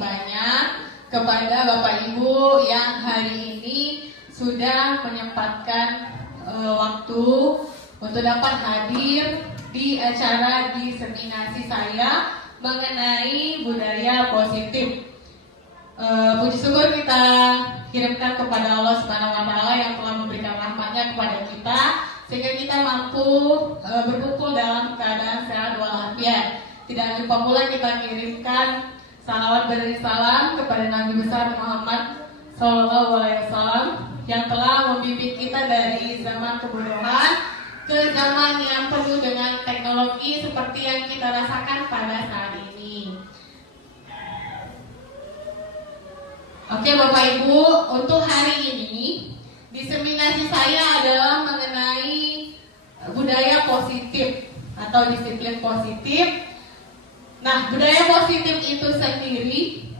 banyak kepada Bapak Ibu yang hari ini sudah menyempatkan waktu untuk dapat hadir di acara diseminasi saya mengenai budaya positif. Puji syukur kita kirimkan kepada Allah Subhanahu wa Ta'ala yang telah memberikan rahmatnya kepada kita sehingga kita mampu berkumpul dalam keadaan sehat walafiat. Tidak lupa pula kita kirimkan salawat beri salam kepada Nabi besar Muhammad Sallallahu Alaihi Wasallam yang telah membimbing kita dari zaman kebodohan ke zaman yang penuh dengan teknologi seperti yang kita rasakan pada saat ini. Oke Bapak Ibu, untuk hari ini diseminasi saya adalah mengenai budaya positif atau disiplin positif. Nah, budaya positif itu sendiri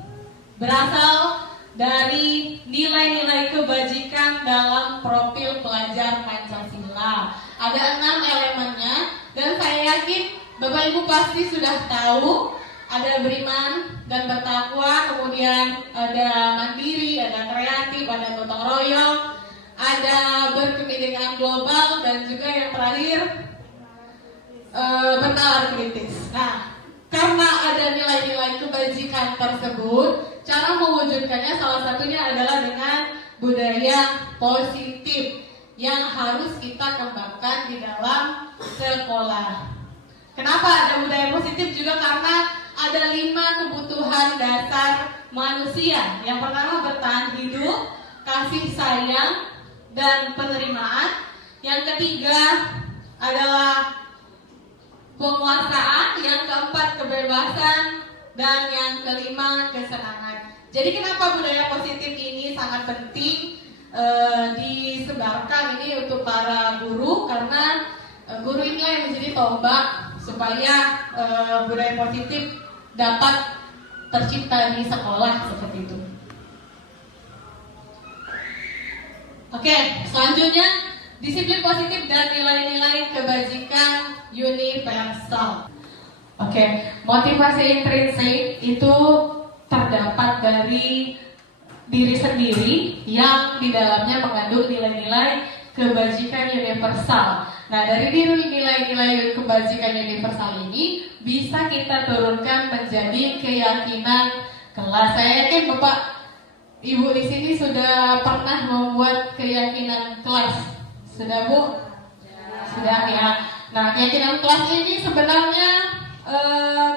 berasal dari nilai-nilai kebajikan dalam profil pelajar Pancasila. Ada 6 elemennya dan saya yakin Bapak Ibu pasti sudah tahu. Ada beriman dan bertakwa, kemudian ada mandiri, ada kreatif, ada gotong royong, ada berkepentingan global, dan juga yang terakhir bernalar kritis. Nah, karena ada nilai-nilai kebajikan tersebut, cara mewujudkannya salah satunya adalah dengan budaya positif yang harus kita kembangkan di dalam sekolah. Kenapa ada budaya positif? Juga karena ada 5 kebutuhan dasar manusia. Yang pertama bertahan hidup, kasih sayang, dan penerimaan. Yang ketiga adalah penguasaan. Yang keempat kebebasan. Dan yang kelima kesenangan. Jadi kenapa budaya positif ini sangat penting disebarkan ini untuk para guru? Karena guru inilah yang menjadi tombak supaya budaya positif dapat tercipta di sekolah seperti itu. Oke, selanjutnya disiplin positif dan nilai-nilai kebajikan universal. Oke, motivasi intrinsik itu terdapat dari diri sendiri yang di dalamnya mengandung nilai-nilai kebajikan universal. Nah, dari nilai-nilai kebajikan universal ini bisa kita turunkan menjadi keyakinan kelas. Saya yakin Bapak Ibu di sini sudah pernah membuat keyakinan kelas. Sudah Bu? Sudah ya. Nah, keyakinan kelas ini sebenarnya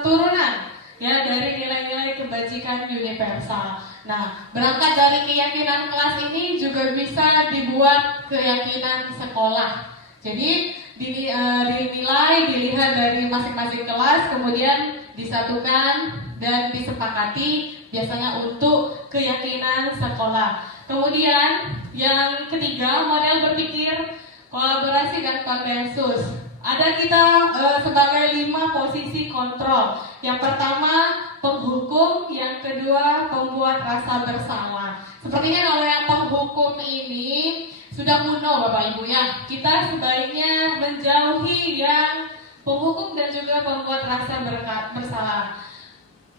turunan ya dari nilai-nilai kebajikan universal. Nah, berangkat dari keyakinan kelas ini juga bisa dibuat keyakinan sekolah. Jadi dinilai, dilihat dari masing-masing kelas, kemudian disatukan dan disepakati biasanya untuk keyakinan sekolah. Kemudian yang ketiga, model berpikir, kolaborasi dan konsensus. Ada kita sebagai 5 posisi kontrol. Yang pertama penghukum, yang kedua pembuat rasa bersalah. Sepertinya kalau yang penghukum ini sudah kuno Bapak Ibu ya. Kita sebaiknya menjauhi yang penghukum dan juga pembuat rasa bersalah.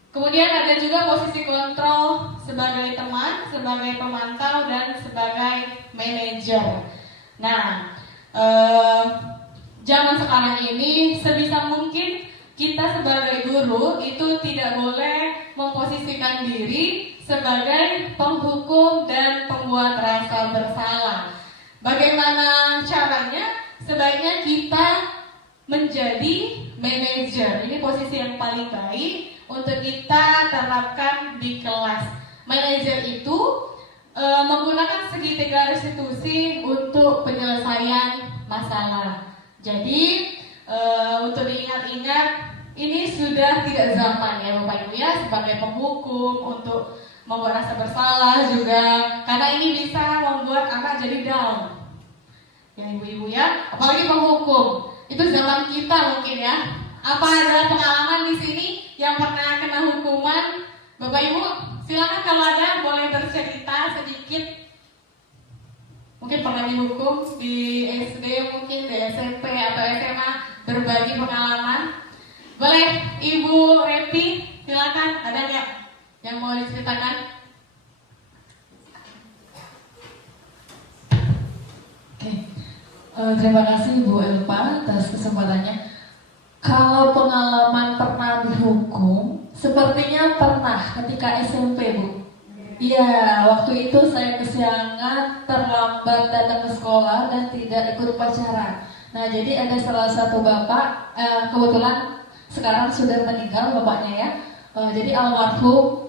Kemudian ada juga posisi kontrol sebagai teman, sebagai pemantau, dan sebagai manajer. Nah, zaman sekarang ini sebisa mungkin kita sebagai guru itu tidak boleh memposisikan diri sebagai penghukum dan pembuat rasa bersalah. Bagaimana caranya? Sebaiknya kita menjadi manajer. Ini posisi yang paling baik untuk kita terapkan di kelas. Manajer itu menggunakan segitiga restitusi untuk penyelesaian masalah. Jadi untuk diingat-ingat, ini sudah tidak zaman ya Bapak Ibu ya, sebagai penghukum untuk membuat rasa bersalah juga, karena ini bisa membuat anak jadi down. Ya ibu-ibu ya, apalagi penghukum. Itu zaman kita mungkin ya. Apa ada pengalaman di sini yang pernah kena hukuman? Bapak Ibu, silakan kalau ada boleh bercerita sedikit. Mungkin pernah dihukum di SD, mungkin di SMP atau SMA, berbagi pengalaman. Boleh Ibu Repi, silakan, ada nggak Yang mau diceritakan? Oke, terima kasih Bu Elpa atas kesempatannya. Kalau pengalaman pernah dihukum, sepertinya pernah ketika SMP, Bu. Iya, waktu itu saya kesiangan, terlambat datang ke sekolah dan tidak ikut upacara. Nah, jadi ada salah satu bapak, kebetulan sekarang sudah meninggal bapaknya ya. Jadi almarhum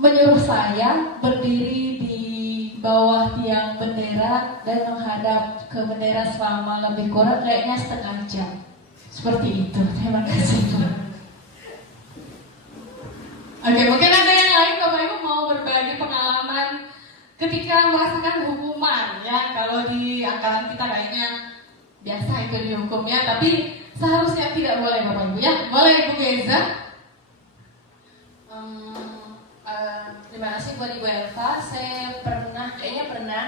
menyuruh saya berdiri di bawah tiang bendera dan menghadap ke bendera selama lebih kurang kayaknya setengah jam. Seperti itu. Terima kasih. Oke, mungkin ada yang lain Bapak Ibu mau berbagi pengalaman ketika merasakan hukuman ya. Kalau di angkatan kita kayaknya biasa itu dihukumnya, tapi seharusnya tidak boleh Bapak Ibu ya. Boleh Ibu Geza? Terima kasih buat Ibu Elva. Saya kayaknya pernah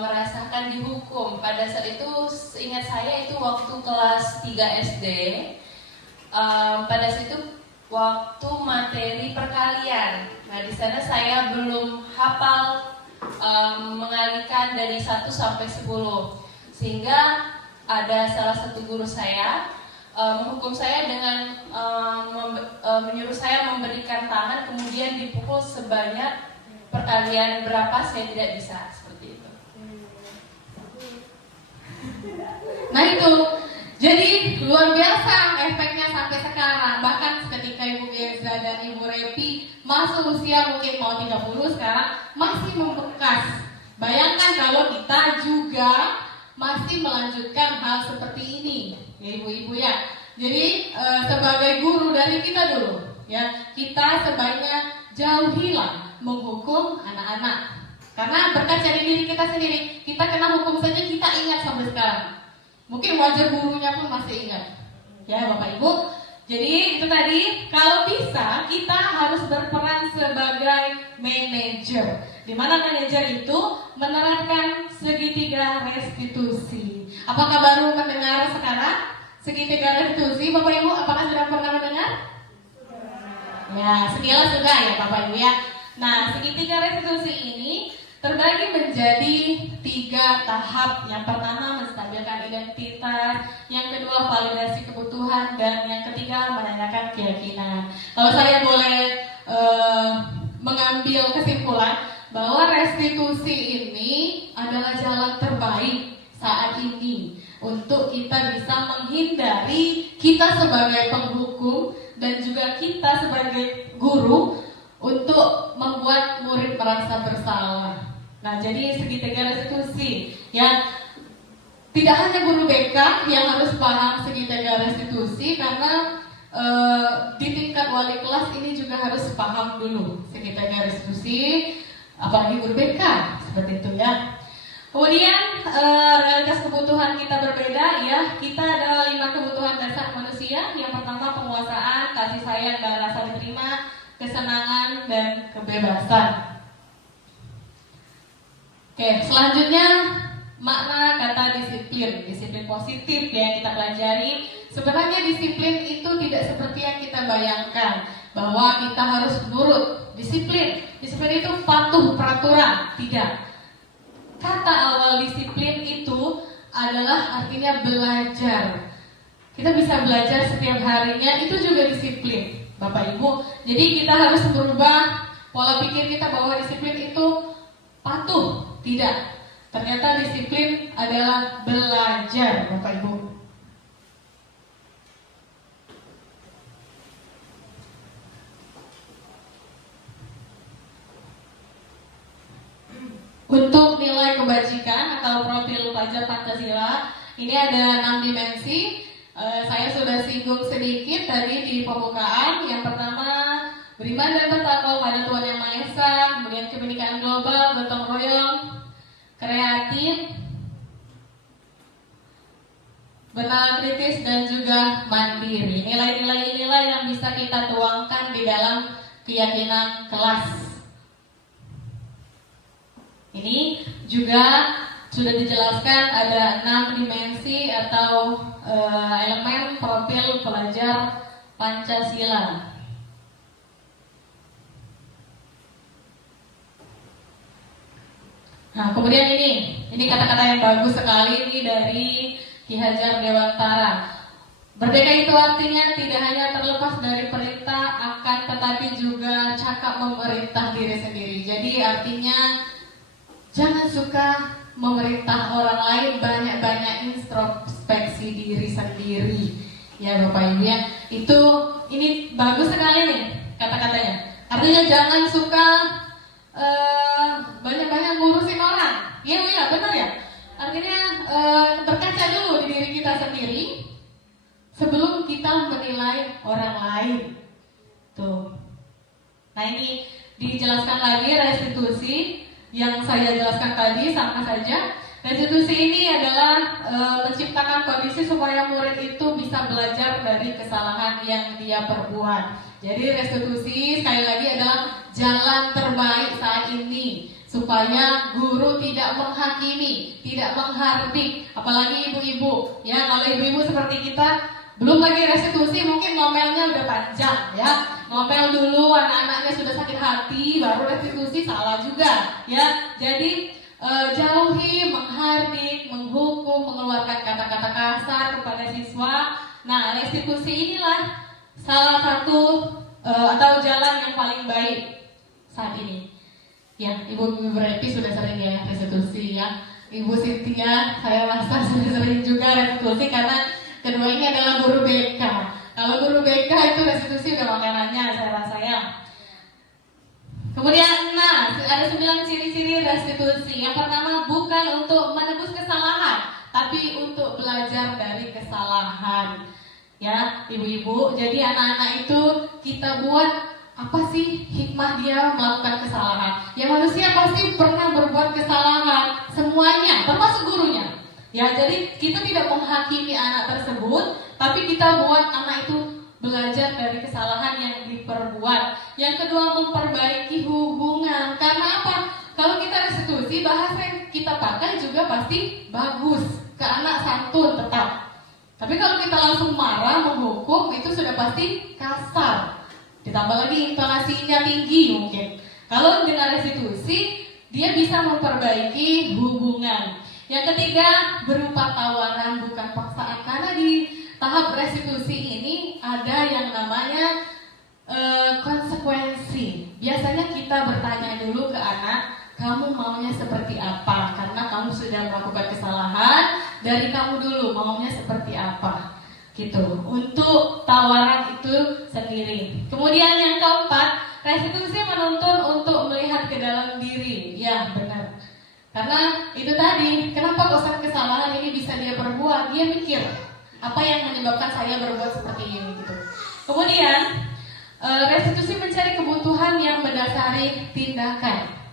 merasakan dihukum. Pada saat itu, seingat saya itu waktu kelas 3 SD. Pada saat itu waktu materi perkalian. Nah, di sana saya belum hafal mengalihkan dari 1 sampai 10. Sehingga ada salah satu guru saya menghukum saya dengan menyuruh saya memberikan tangan kemudian dipukul sebanyak perkalian berapa saya tidak bisa, seperti itu. Nah itu, jadi luar biasa efeknya sampai sekarang. Bahkan ketika Ibu Geza dan Ibu Repi masuk usia mungkin mau 30 sekarang masih membekas. Bayangkan kalau kita juga masih melanjutkan hal seperti ini, ya ibu-ibu ya. Jadi sebagai guru dari kita dulu, ya kita sebaiknya jauhilah menghukum anak-anak. Karena berkaca dari diri kita sendiri, kita kena hukum saja kita ingat sampai sekarang. Mungkin wajah gurunya pun masih ingat, ya Bapak Ibu. Jadi itu tadi, kalau bisa kita harus berperan sebagai manajer. Di mana manajer itu menerapkan segitiga restitusi. Apakah baru mendengar sekarang segitiga restitusi, Bapak Ibu? Apakah sudah pernah mendengar? Ya, sekilas sudah ya Bapak Ibu ya. Nah, segitiga restitusi ini terbagi menjadi 3 tahap. Yang pertama menstabilkan identitas, yang kedua validasi kebutuhan, dan yang ketiga menanyakan keyakinan. Kalau saya boleh mengambil kesimpulan bahwa restitusi ini adalah jalan terbaik saat ini untuk kita bisa menghindari kita sebagai penghukum dan juga kita sebagai guru untuk membuat murid merasa bersalah. Nah, jadi segitiga restitusi ya, tidak hanya guru BK yang harus paham segitiga restitusi, karena di tingkat wali kelas ini juga harus paham dulu segitiga restitusi, apalagi guru BK seperti itu ya. Kemudian realitas kebutuhan kita berbeda ya. Kita ada 5 kebutuhan dasar manusia. Yang pertama penguasaan, kasih sayang dan rasa diterima, kesenangan dan kebebasan. Oke, selanjutnya makna kata disiplin. Disiplin positif yang kita pelajari. Sebenarnya disiplin itu tidak seperti yang kita bayangkan, bahwa kita harus menurut. Disiplin itu patuh peraturan, tidak. Kata awal disiplin itu adalah artinya belajar. Kita bisa belajar setiap harinya, itu juga disiplin, Bapak Ibu. Jadi kita harus berubah pola pikir kita bahwa disiplin itu patuh, tidak. Ternyata disiplin adalah belajar, Bapak Ibu. Untuk nilai kebajikan atau profil pelajar Pancasila, ini ada 6 dimensi. Saya sudah singgung sedikit tadi di pembukaan. Yang pertama, beriman dan bertakwa pada Tuhan Yang Maha Esa. Kemudian kebinekaan global, gotong royong, kreatif, bernalar kritis, dan juga mandiri. Nilai-nilai yang bisa kita tuangkan di dalam keyakinan kelas. Ini juga sudah dijelaskan ada 6 dimensi atau elemen profil pelajar Pancasila. Nah, kemudian ini kata-kata yang bagus sekali ini dari Ki Hajar Dewantara. Merdeka itu artinya tidak hanya terlepas dari perintah, akan tetapi juga cakap memerintah diri sendiri. Jadi artinya jangan suka memerintah orang lain, banyak-banyak introspeksi diri sendiri. Ya Bapak Ibu ya, ini bagus sekali nih kata-katanya. Artinya jangan suka banyak-banyak ngurusin orang. Iya Bu ya, benar ya. Artinya berkaca dulu di diri kita sendiri sebelum kita menilai orang lain. Tuh. Nah ini dijelaskan lagi restitusi yang saya jelaskan tadi sama saja. Restitusi ini adalah menciptakan kondisi supaya murid itu bisa belajar dari kesalahan yang dia perbuat. Jadi restitusi sekali lagi adalah jalan terbaik saat ini supaya guru tidak menghakimi, tidak menghardik, apalagi ibu-ibu. Ya, kalau ibu-ibu seperti kita, belum lagi restitusi mungkin ngomelnya udah panjang ya. Ngomel dulu anak-anaknya sudah sakit hati, baru restitusi salah juga ya. Jadi jauhi menghardik, menghukum, mengeluarkan kata-kata kasar kepada siswa. Nah, restitusi inilah salah satu atau jalan yang paling baik saat ini. Ya, Ibu Repi sudah sering ya restitusi ya. Ibu Cynthia saya rasa sudah sering juga restitusi karena kedua ini adalah guru BK. Kalau guru BK itu restitusi udah makanannya saya rasa ya. Kemudian, ada 9 ciri-ciri restitusi. Yang pertama, bukan untuk menebus kesalahan, tapi untuk belajar dari kesalahan. Ya, ibu-ibu. Jadi anak-anak itu kita buat apa sih hikmah dia melakukan kesalahan? Ya manusia pasti pernah berbuat kesalahan, semuanya, termasuk gurunya. Ya, jadi kita tidak menghakimi anak tersebut, tapi kita buat anak itu belajar dari kesalahan yang diperbuat. Yang kedua, memperbaiki hubungan. Karena apa? Kalau kita restitusi, bahasa yang kita pakai juga pasti bagus. Ke anak santun tetap. Tapi kalau kita langsung marah, menghukum, itu sudah pasti kasar. Ditambah lagi intonasinya tinggi mungkin. Kalau dengan restitusi, dia bisa memperbaiki hubungan. Yang ketiga, berupa tawaran bukan paksaan. Karena di tahap restitusi ini ada yang namanya konsekuensi. Biasanya kita bertanya dulu ke anak, kamu maunya seperti apa? Karena kamu sudah melakukan kesalahan, dari kamu dulu maunya seperti apa? Gitu. Untuk tawaran itu sendiri. Kemudian yang keempat, restitusi menuntun untuk melihat ke dalam diri. Ya, benar. Karena itu tadi, kenapa kosan kesalahan ini bisa dia perbuat? Dia mikir, apa yang menyebabkan saya berbuat seperti ini gitu. Kemudian restitusi mencari kebutuhan yang mendasari tindakan.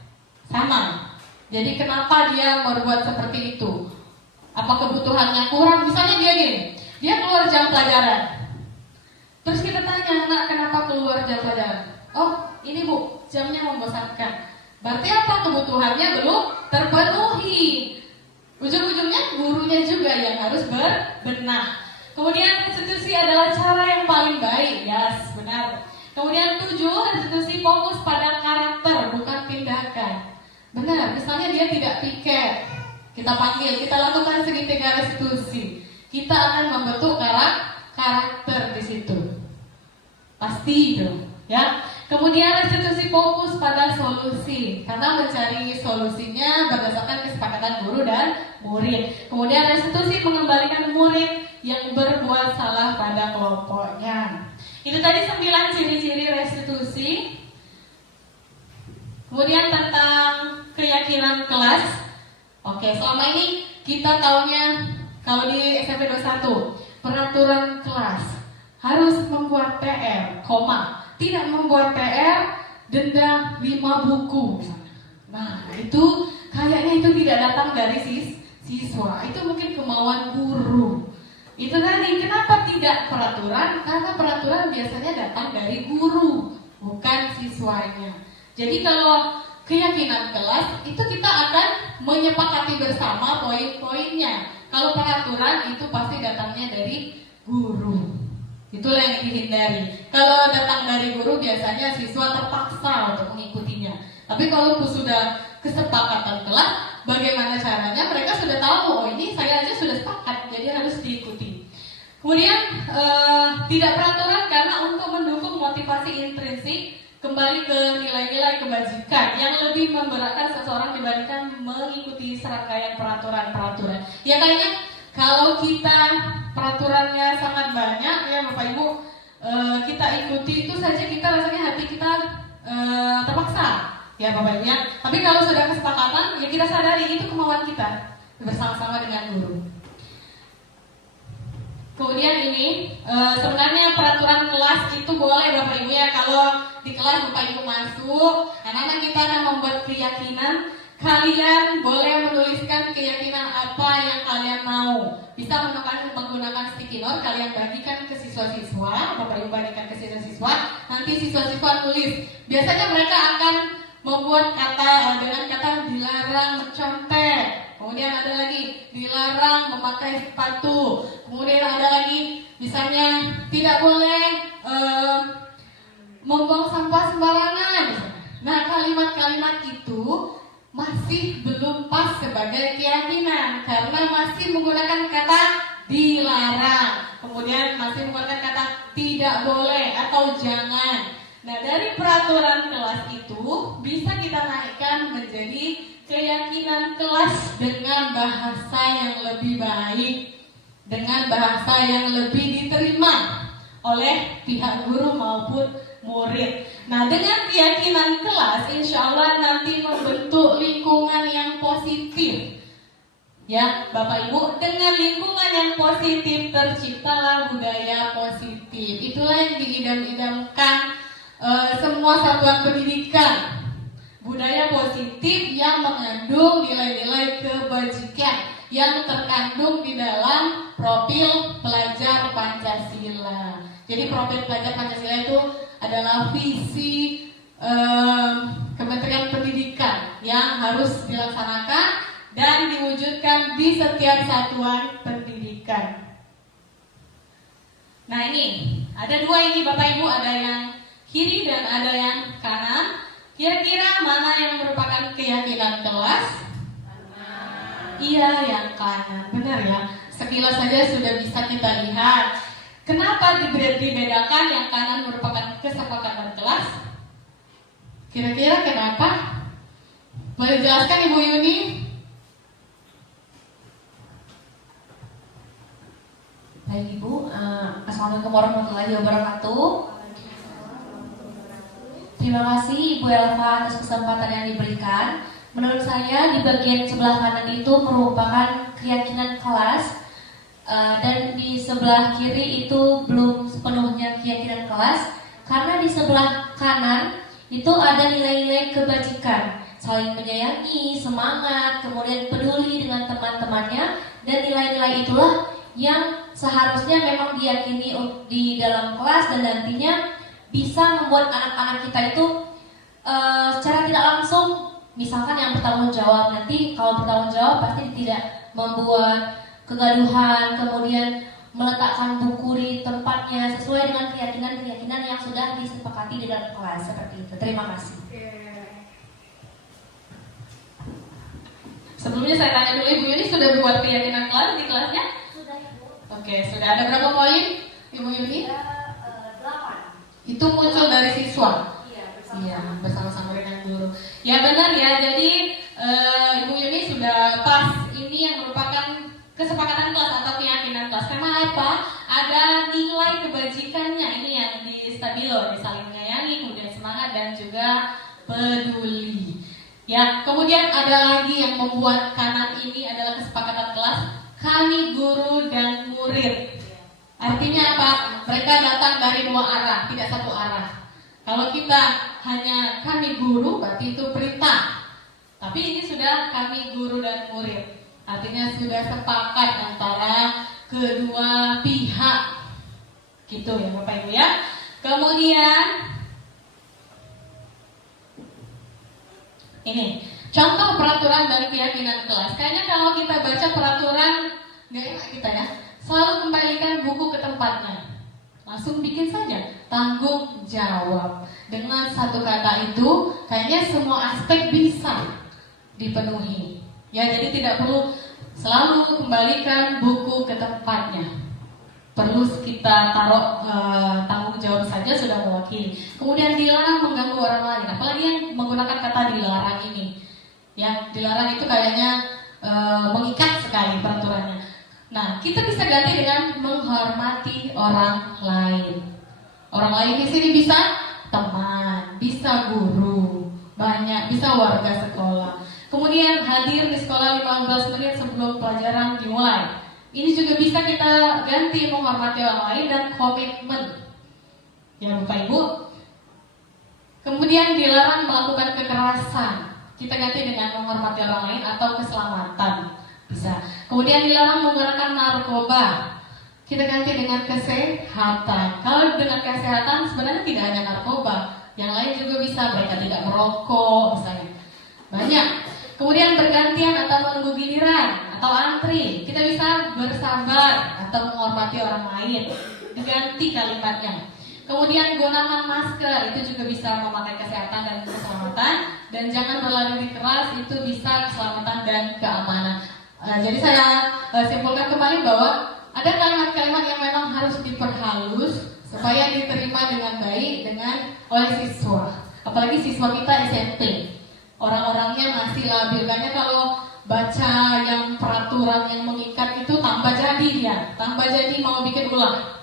Sama. Jadi kenapa dia berbuat seperti itu? Apa kebutuhannya kurang? Misalnya dia gini, dia keluar jam pelajaran. Terus kita tanya, nak kenapa keluar jam pelajaran? Oh, ini Bu, jamnya membosankan. Berarti apa? Kebutuhannya belum terpenuhi. Ujung-ujungnya gurunya juga yang harus berbenah. Kemudian restitusi adalah cara yang paling baik. Yes, benar. Kemudian 7, restitusi fokus pada karakter bukan tindakan. Benar, misalnya dia tidak piket, kita panggil, kita lakukan segitiga restitusi. Kita akan membentuk karakter di situ. Pasti itu, ya. Kemudian restitusi fokus pada solusi, karena mencari solusinya berdasarkan kesepakatan guru dan murid. Kemudian restitusi mengembalikan murid yang berbuat salah pada kelompoknya. Itu tadi 9 ciri-ciri restitusi. Kemudian tentang keyakinan kelas. Oke, selama ini kita taunya kalau di SMP 21 peraturan kelas harus membuat PR, tidak membuat PR denda 5 buku. Nah, itu kayaknya itu tidak datang dari siswa. Itu mungkin kemauan guru. Itu tadi, kenapa tidak peraturan? Karena peraturan biasanya datang dari guru, bukan siswanya. Jadi kalau keyakinan kelas, itu kita akan menyepakati bersama poin-poinnya. Kalau peraturan itu pasti datangnya dari guru. Itulah yang dihindari. Kalau datang dari guru biasanya siswa terpaksa untuk mengikutinya. Tapi kalau sudah kesepakatan kelas, bagaimana caranya mereka sudah tahu, oh ini saya aja sudah sepakat, jadi harus diikuti. Kemudian tidak peraturan karena untuk mendukung motivasi intrinsik, kembali ke nilai-nilai kebajikan yang lebih memberatkan seseorang dibandingkan mengikuti serangkaian peraturan-peraturan. Ya kayaknya kalau kita peraturannya sangat banyak ya Bapak Ibu, kita ikuti itu saja kita rasanya hati kita terpaksa ya Bapak Ibu ya. Tapi kalau sudah kesepakatan ya kita sadari itu kemauan kita bersama-sama dengan guru. Kemudian ini sebenarnya peraturan kelas itu boleh Bapak Ibu ya, kalau di kelas Bapak Ibu masuk, anak-anak kita akan membuat keyakinan, kalian boleh menuliskan keyakinan apa yang kalian mau. Bisa menggunakan sticky note, kalian bagikan ke siswa-siswa, Bapak Ibu bagikan ke siswa-siswa, nanti siswa-siswa tulis. Biasanya mereka akan membuat kata dengan kata dilarang mencontek. Kemudian ada lagi dilarang memakai sepatu. Kemudian ada lagi misalnya tidak boleh membuang sampah sembarangan. Nah kalimat-kalimat itu masih belum pas sebagai keyakinan karena masih menggunakan kata dilarang. Kemudian masih menggunakan kata tidak boleh atau jangan. Nah dari peraturan kelas itu bisa kita naikkan menjadi keyakinan kelas dengan bahasa yang lebih baik, dengan bahasa yang lebih diterima oleh pihak guru maupun murid. Nah dengan keyakinan kelas insya Allah nanti membentuk lingkungan yang positif. Ya Bapak Ibu, dengan lingkungan yang positif terciptalah budaya positif. Itulah yang diidam-idamkan semua satuan pendidikan. Budaya positif yang mengandung nilai-nilai kebajikan yang terkandung di dalam profil pelajar Pancasila. Jadi profil pelajar Pancasila itu adalah visi Kementerian Pendidikan yang harus dilaksanakan dan diwujudkan di setiap satuan pendidikan. Nah ini, ada dua ini Bapak Ibu, ada yang kiri dan ada yang kanan. Kira-kira mana yang merupakan keyakinan kelas? Iya, yang kanan. Benar ya. Sekilas saja sudah bisa kita lihat. Kenapa dibedakan yang kanan merupakan kesepakatan kelas? Kira-kira kenapa? Boleh jelaskan Ibu Yuni? Baik Ibu, Assalamualaikum warahmatullahi wabarakatuh. Terima kasih Ibu Elva atas kesempatan yang diberikan. Menurut saya di bagian sebelah kanan itu merupakan keyakinan kelas, dan di sebelah kiri itu belum sepenuhnya keyakinan kelas, karena di sebelah kanan itu ada nilai-nilai kebajikan, saling menyayangi, semangat, kemudian peduli dengan teman-temannya, dan nilai-nilai itulah yang seharusnya memang diyakini di dalam kelas dan nantinya bisa membuat anak-anak kita itu secara tidak langsung, misalkan yang bertanggung jawab, nanti kalau bertanggung jawab pasti tidak membuat kegaduhan, kemudian meletakkan buku di tempatnya sesuai dengan keyakinan-keyakinan yang sudah disepakati di dalam kelas, seperti itu. Terima kasih. Sebelumnya saya tanya dulu Ibu Yuni, sudah buat keyakinan kelas di kelasnya? Sudah Ibu. Oke, sudah ada berapa poin Ibu Yuni? 8. Itu muncul dari siswa. Iya, bersama-sama dengan guru. Ya benar ya. Jadi Ibu Yuni sudah pas. Ini yang merupakan kesepakatan kelas atau keyakinan kelas. Karena apa? Ada nilai kebajikannya. Ini yang di stabilo, saling menyayangi, kemudian semangat dan juga peduli. Ya, kemudian ada lagi yang membuat kanan ini adalah kesepakatan kelas. Kami guru dan murid. Artinya apa? Mereka datang dari dua arah, tidak satu arah. Kalau kita hanya kami guru, berarti itu perintah. Tapi ini sudah kami guru dan murid. Artinya sudah sepakat antara kedua pihak. Gitu ya Bapak Ibu ya. Kemudian ini contoh peraturan dan keyakinan kelas. Kayaknya kalau kita baca peraturan nggak enak kita ya. Selalu kembalikan buku ke tempatnya. Langsung bikin saja tanggung jawab. Dengan satu kata itu, kayaknya semua aspek bisa. dipenuhi. Ya, jadi tidak perlu selalu kembalikan buku ke tempatnya. Perlu kita taruh tanggung jawab saja sudah mewakili. Kemudian dilarang mengganggu orang lain, apalagi yang menggunakan kata dilarang ini. Ya, dilarang itu kayaknya mengikat sekali peraturannya. Nah, kita bisa ganti dengan menghormati orang lain. Orang lain di sini bisa teman, bisa guru, banyak, bisa warga sekolah. Kemudian hadir di sekolah 15 menit sebelum pelajaran dimulai. Ini juga bisa kita ganti menghormati orang lain dan komitmen. Ya Bapak Ibu. Kemudian dilarang melakukan kekerasan. Kita ganti dengan menghormati orang lain atau keselamatan. Bisa. Kemudian dilarang menggunakan narkoba. Kita ganti dengan kesehatan. Kalau dengan kesehatan sebenarnya tidak hanya narkoba, yang lain juga bisa. Mereka tidak merokok misalnya. Banyak. Kemudian bergantian atau menunggu giliran atau antri. Kita bisa bersabar atau menghormati orang lain. Diganti kalimatnya. Kemudian gunakan masker, itu juga bisa memakai kesehatan dan keselamatan. Dan jangan berlari keras, itu bisa keselamatan dan keamanan. Jadi saya simpulkan kembali bahwa ada kalimat-kalimat yang memang harus diperhalus supaya diterima dengan baik oleh siswa. Apalagi siswa kita SMP. Orang-orangnya masih labil. Kayaknya kalau baca yang peraturan yang mengikat itu tambah jadi dia, tambah jadi mau bikin ulang.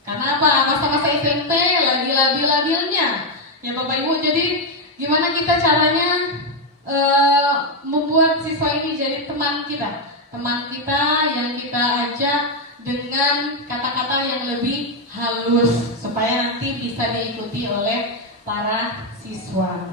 Karena apa? Masa-masa SMP lagi labil-labilnya. Ya Bapak Ibu, jadi gimana kita caranya membuat siswa ini jadi teman kita yang kita ajak dengan kata-kata yang lebih halus supaya nanti bisa diikuti oleh para siswa.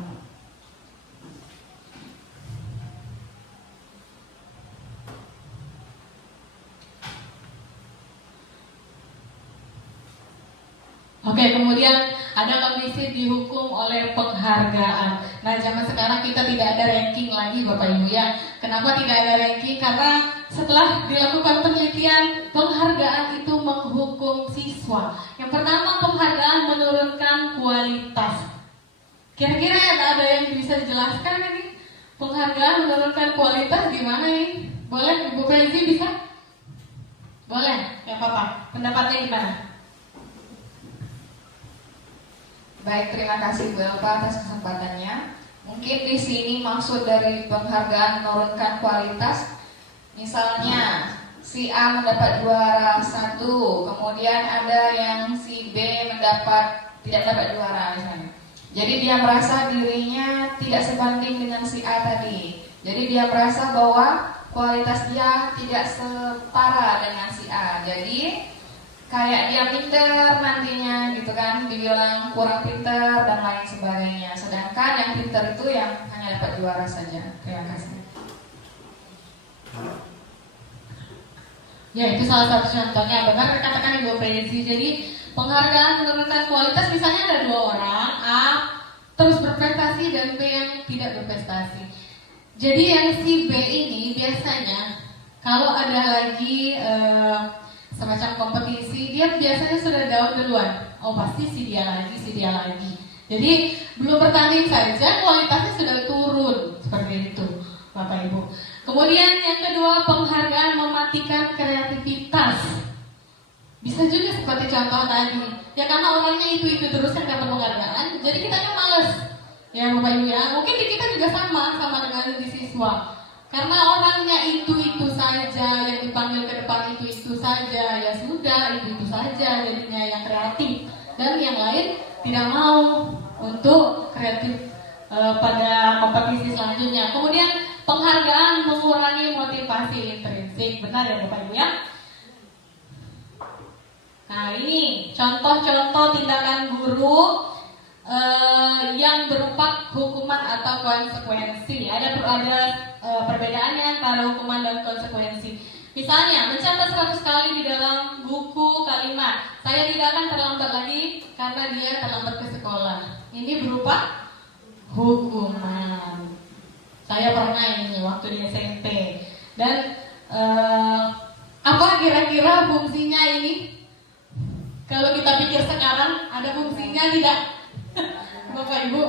Oke, kemudian ada kondisi dihukum oleh penghargaan. Nah, zaman sekarang kita tidak ada ranking lagi Bapak Ibu ya. Kenapa tidak ada ranking? Karena setelah dilakukan penelitian, penghargaan itu menghukum siswa. Yang pertama, penghargaan menurunkan kualitas. Kira-kira ada yang bisa dijelaskan ini? Penghargaan menurunkan kualitas gimana ini? Boleh Ibu Felizi bisa? Boleh, ya Bapak. Pendapatnya gimana? Baik, terima kasih Bu Elva atas kesempatannya. Mungkin di sini maksud dari penghargaan menurunkan kualitas, misalnya si A mendapat juara 1, kemudian ada yang si B tidak dapat juara misalnya. Jadi dia merasa dirinya tidak sebanding dengan si A tadi. Jadi dia merasa bahwa kualitas dia tidak setara dengan si A. Jadi kayak dia pinter nantinya gitu kan, dibilang kurang pinter dan lain sebagainya. Sedangkan yang pinter itu yang hanya dapat juara saja. Terima kasih. Ya, itu salah satu contohnya. Benar katakan Ibu Presi. Jadi penghargaan menurunkan kualitas, misalnya ada 2 orang, A terus berprestasi dan B yang tidak berprestasi. Jadi yang si B ini biasanya kalau ada lagi semacam kompetisi, dia biasanya sudah down duluan. Oh pasti si dia lagi. Jadi belum bertanding saja kualitasnya sudah turun. Seperti itu Bapak Ibu. Kemudian yang kedua, penghargaan mematikan kreativitas. Bisa juga seperti contoh tadi. Ya karena orangnya itu terus yang dapat penghargaan, jadi kitanya males. Ya Bapak Ibu ya, mungkin di kita juga sama dengan di siswa. Karena orangnya itu saja, yang dipanggil ke depan itu saja, ya sudah itu saja jadinya yang kreatif. Dan yang lain tidak mau untuk kreatif pada kompetisi selanjutnya. Kemudian penghargaan mengurangi motivasi intrinsik. Benar ya Bapak Ibu ya? Nah ini contoh-contoh tindakan guru yang berupa hukuman atau konsekuensi. Ada perbedaannya antara hukuman dan konsekuensi. Misalnya mencatat 100 kali di dalam buku kalimat, saya tidak akan terlambat lagi karena dia terlambat ke sekolah. Ini berupa hukuman. Saya pernah ini waktu di SMP. Dan apa kira-kira fungsinya ini? Kalau kita pikir sekarang, ada fungsinya tidak? Bapak Ibu,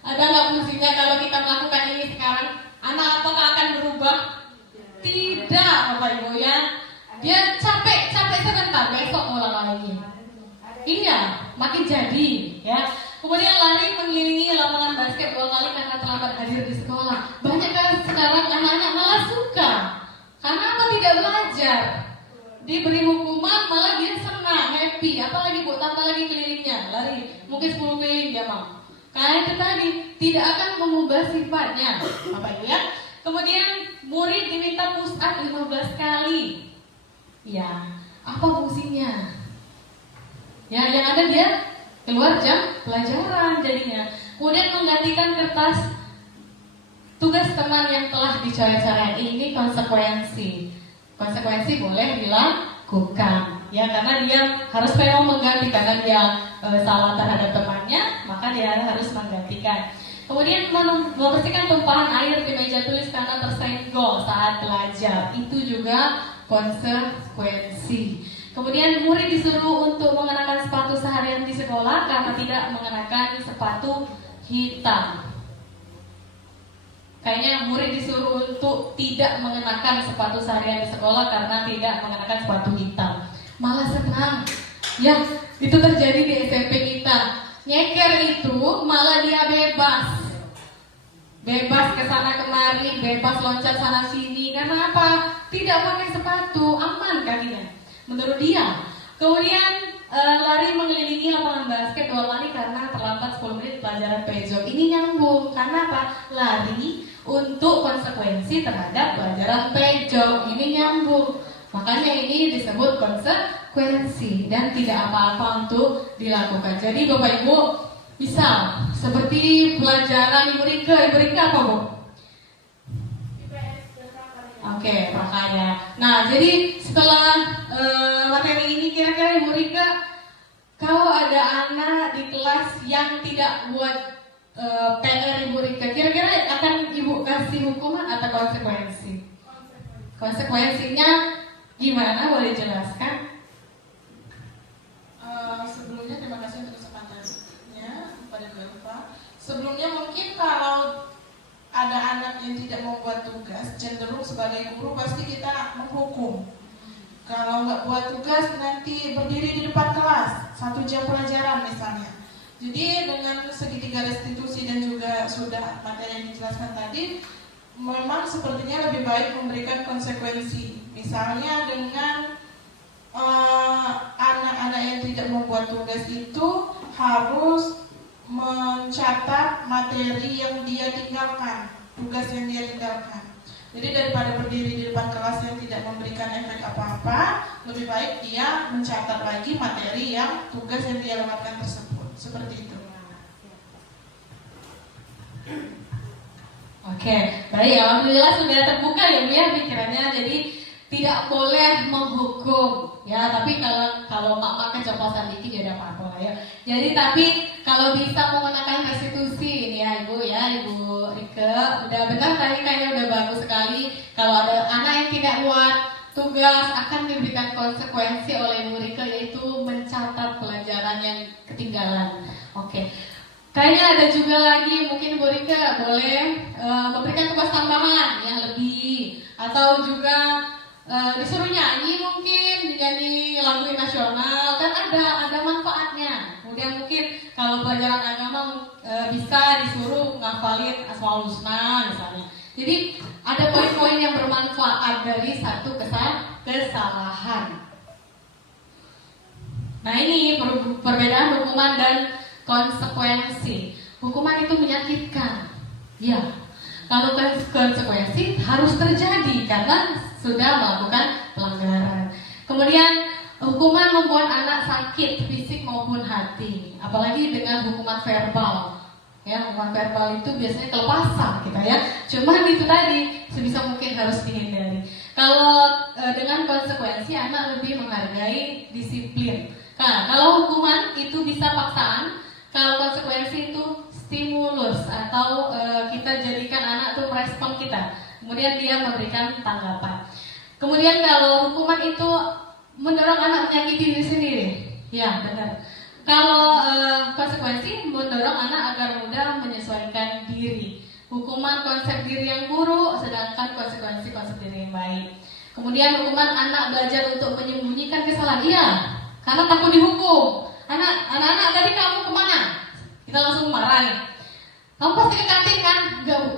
ada nggak fungsinya kalau kita melakukan ini sekarang? Anak apakah akan berubah? Tidak, Bapak Ibu ya. Dia capek sebentar, besok ulang lagi. Iya, makin jadi ya. Kemudian lari mengelilingi lapangan basket 2 kali karena terlambat hadir di sekolah. Banyak kan sekarang anak-anak malah suka. Karena apa? Tidak belajar. Diberi hukuman malah dia senang, happy. Apalagi buat tambah lagi kelilingnya, lari mungkin 10 keliling dia mau. Karena itu tadi tidak akan mengubah sifatnya, Bapak Ibu ya. Kemudian murid diminta push up 15 kali. Ya, apa fungsinya? Ya, yang ada dia keluar jam pelajaran jadinya. Kemudian menggantikan kertas tugas teman yang telah dicoret-coret. Ini konsekuensi. Konsekuensi boleh dilakukan. Ya, karena dia harus memang mengganti karena dia salah terhadap temannya, maka dia harus menggantikan. Kemudian membersihkan tumpahan air di meja tulis karena tersenggol saat belajar. Itu juga konsekuensi. Kemudian murid disuruh untuk mengenakan sepatu seharian di sekolah karena tidak mengenakan sepatu hitam. Kayaknya murid disuruh untuk tidak mengenakan sepatu seharian di sekolah karena tidak mengenakan sepatu hitam. Malah senang. Ya, itu terjadi di SMP kita. Nyeker itu malah dia bebas. Bebas ke sana kemari, bebas loncat sana sini. Karena apa? Tidak pakai sepatu, aman kakinya. Menurut dia. Kemudian lari mengelilingi lapangan basket 2 kali karena terlambat 10 menit pelajaran pejok. Ini nyambung. Karena apa? Lari untuk konsekuensi terhadap pelajaran pejok. Ini nyambung. Makanya ini disebut konsekuensi dan tidak apa-apa untuk dilakukan. Jadi Bapak Ibu bisa seperti pelajaran Ibu Rika apa Bu? Oke, makanya. Nah, jadi setelah materi ini kira-kira Ibu Rika, kalau ada anak di kelas yang tidak buat PR Ibu Rika, kira-kira akan Ibu kasih hukuman atau konsekuensi? Konsekuensinya gimana? Boleh jelaskan? Sebelumnya terima kasih untuk kesempatannya kepada Bu Elva. Sebelumnya mungkin kalau ada anak yang tidak membuat tugas, cenderung sebagai guru pasti kita menghukum. Kalau nggak buat tugas nanti berdiri di depan kelas 1 jam pelajaran misalnya. Jadi dengan segitiga restitusi dan juga sudah materi yang dijelaskan tadi, memang sepertinya lebih baik memberikan konsekuensi. Misalnya dengan anak-anak yang tidak membuat tugas itu harus mencatat materi yang dia tinggalkan, tugas yang dia tinggalkan. Jadi daripada berdiri di depan kelas yang tidak memberikan efek apa-apa, lebih baik dia mencatat lagi materi yang tugas yang dia lewatkan tersebut. Seperti itu. Oke, baik. Alhamdulillah sudah terbuka ya Bu ya pikirannya. Jadi tidak boleh menghukum ya, tapi kalau mak keceplosan dikit ya ada apa-apa lah ya. Jadi tapi kalau bisa mengenakan restitusi ini ya Ibu Rika, udah benar tadi kayaknya udah bagus sekali. Kalau ada anak yang tidak buat tugas akan diberikan konsekuensi oleh Ibu Rika, yaitu mencatat pelajaran yang ketinggalan. Oke. Kayaknya ada juga lagi mungkin Bu Rika boleh memberikan tugas tambahan yang lebih, atau juga disuruh nyanyi mungkin, nyanyi lagu nasional kan ada manfaatnya. Kemudian mungkin kalau pelajaran agama bisa disuruh ngafalin Asmaul Husna misalnya. Jadi ada poin-poin yang bermanfaat dari satu kesalahan. Nah ini perbedaan hukuman dan konsekuensi. Hukuman itu menyakitkan, ya. Kalau konsekuensi harus terjadi karena sudah melakukan pelanggaran. Kemudian hukuman membuat anak sakit fisik maupun hati, apalagi dengan hukuman verbal. Ya, hukuman verbal itu biasanya kelepasan kita ya. Cuma itu tadi sebisa mungkin harus dihindari. Kalau dengan konsekuensi anak lebih menghargai disiplin. Nah, kalau hukuman itu bisa paksaan, kalau konsekuensi itu stimulus atau kita jadikan anak itu merespon kita. Kemudian dia memberikan tanggapan. Kemudian kalau hukuman itu mendorong anak menyakiti diri sendiri, ya benar. Kalau konsekuensi mendorong anak agar mudah menyesuaikan diri. hukuman konsep diri yang buruk, sedangkan konsekuensi konsep diri yang baik. Kemudian hukuman anak belajar untuk menyembunyikan kesalahan. Iya, karena takut dihukum. Anak-anak tadi kamu kemana? Kita langsung marah nih. Kamu pasti ke kantin kan? Enggak, Bu.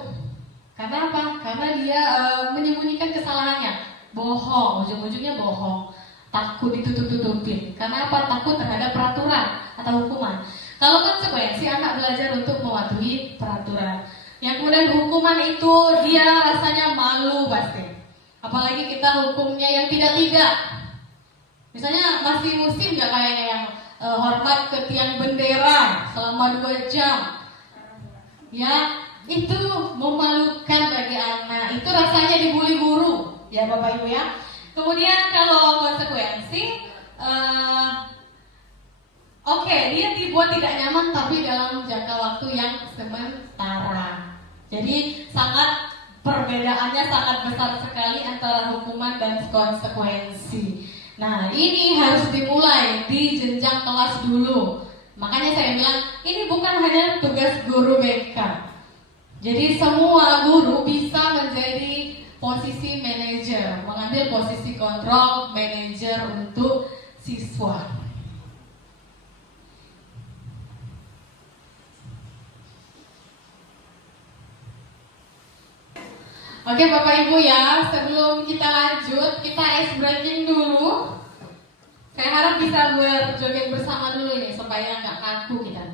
Karena apa? Karena dia menyembunyikan kesalahannya. Bohong, ujung-ujungnya bohong. Takut ditutup-tutupin. Karena apa? Takut terhadap peraturan atau hukuman. Kalau konsekuensi, anak belajar untuk mematuhi peraturan. Yang kemudian hukuman itu dia rasanya malu pasti. Apalagi kita hukumnya yang tidak. Misalnya masih musim nggak kayaknya yang hormat ke tiang bendera selama 2 jam. Ya, itu memalukan bagi anak. Itu rasanya dibully guru, ya Bapak Ibu ya. Kemudian kalau konsekuensi, oke, dia dibuat tidak nyaman tapi dalam jangka waktu yang sementara. Jadi perbedaannya sangat besar sekali antara hukuman dan konsekuensi. Nah, ini harus dimulai di jenjang kelas dulu. Makanya saya bilang, ini bukan hanya tugas guru BK. Jadi semua guru bisa menjadi posisi manajer, mengambil posisi kontrol manajer untuk siswa. Oke Bapak Ibu ya, sebelum kita lanjut, kita ice breaking dulu. Saya harap bisa berjoget bersama dulu nih, supaya nggak kaku kita.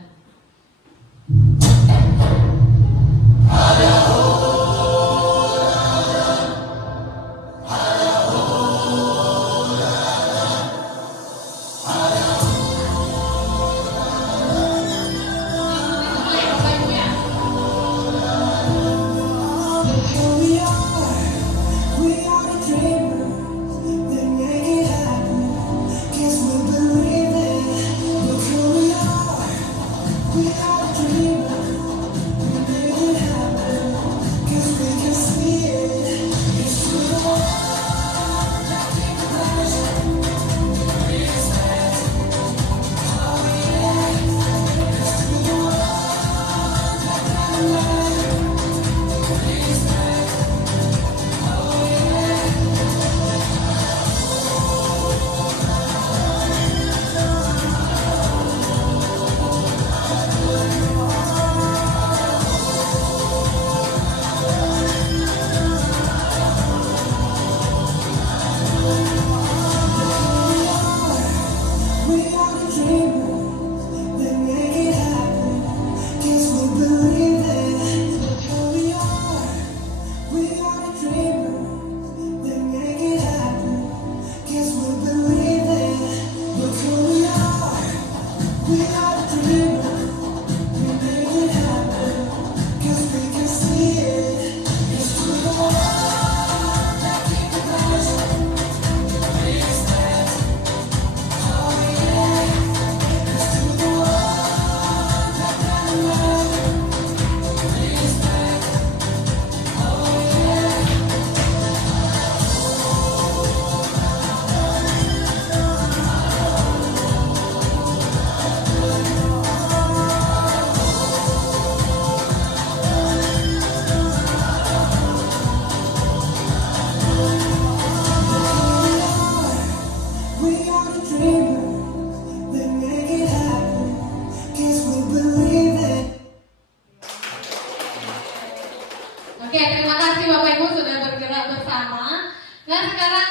Oke, terima kasih Bapak Ibu sudah bergerak bersama. Nah sekarang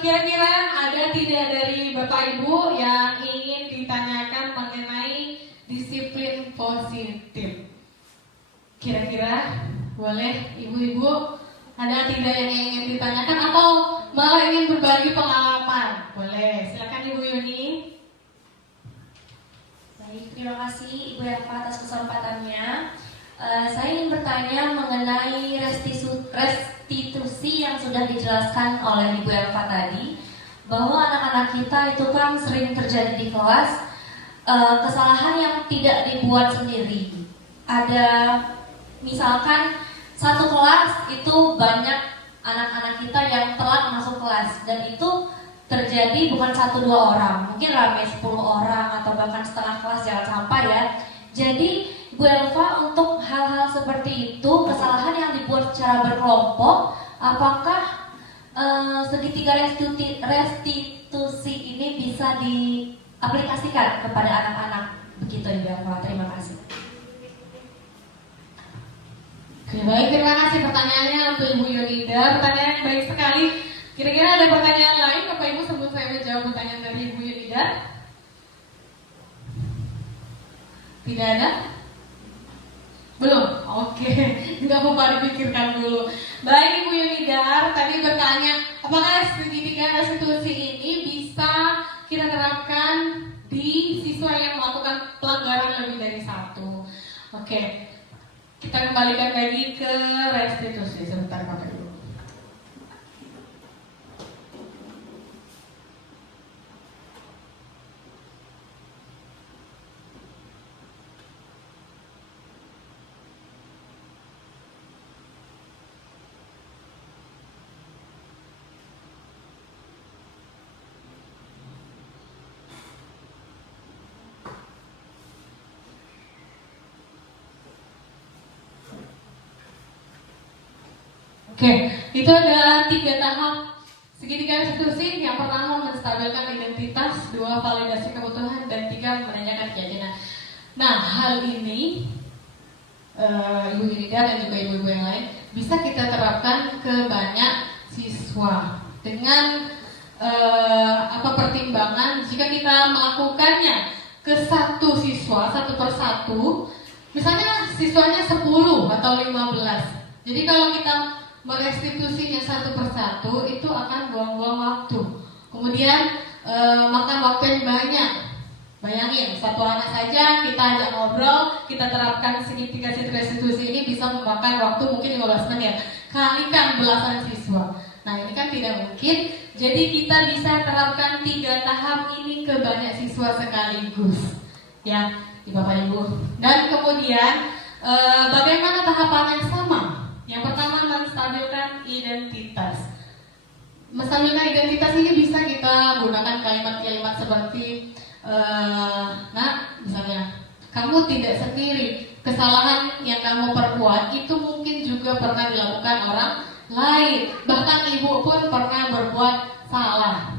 kira-kira ada tidak dari Bapak Ibu yang ingin ditanyakan mengenai disiplin positif? Kira-kira boleh Ibu-Ibu ada tidak yang ingin ditanyakan atau malah ingin berbagi pengalaman? Boleh, silakan Ibu Yuni. Baik, terima kasih Ibu Elva atas kesempatannya. Saya ingin bertanya mengenai restitusi yang sudah dijelaskan oleh Ibu Elva tadi, bahwa anak-anak kita itu kan sering terjadi di kelas kesalahan yang tidak dibuat sendiri. Ada misalkan satu kelas itu banyak anak-anak kita yang telat masuk kelas, dan itu terjadi bukan 1-2 orang, mungkin ramai 10 orang atau bahkan setengah kelas, jangan sampai ya. Jadi Bu Elva, untuk hal-hal seperti itu kesalahan yang dibuat secara berkelompok, apakah segitiga restitusi ini bisa diaplikasikan kepada anak-anak? Begitu Ibu Elva, terima kasih. Oke, baik, terima kasih pertanyaannya untuk Ibu Yunida. Pertanyaan yang baik sekali. Kira-kira ada pertanyaan lain Bapak Ibu sebelum saya menjawab pertanyaan dari Ibu Yunida? Tidak ada? Belum? Oke, nggak mau dipikirkan dulu. Baik Ibu Yunida, tadi bertanya apakah segitiga restitusi ini bisa kita terapkan di siswa yang melakukan pelanggaran lebih dari satu. Oke, kita kembalikan lagi ke restitusi sebentar Bapak Ibu. Oke, itu ada 3 tahap segitiga restitusi. Yang pertama menstabilkan identitas, 2 validasi kebutuhan, dan 3 menanyakan keyakinan. Nah, hal ini Ibu Yunida dan juga ibu-ibu yang lain bisa kita terapkan ke banyak siswa dengan pertimbangan jika kita melakukannya ke satu siswa satu persatu, misalnya siswanya 10 atau 15. Jadi kalau kita merestitusinya satu persatu itu akan buang-buang waktu. Kemudian makan waktu yang banyak. Bayangin, satu anak saja kita ajak ngobrol, kita terapkan segitiga restitusi ini bisa memakan waktu mungkin 15 menit. Kalikan belasan siswa. Nah ini kan tidak mungkin. Jadi kita bisa terapkan 3 tahap ini ke banyak siswa sekaligus. Ya, Bapak Ibu. Dan kemudian bagaimana tahapan yang sama? Yang pertama menstabilkan identitas. Menstabilkan identitas ini bisa kita gunakan kalimat-kalimat seperti misalnya kamu tidak sendiri, kesalahan yang kamu perbuat itu mungkin juga pernah dilakukan orang lain, bahkan ibu pun pernah berbuat salah.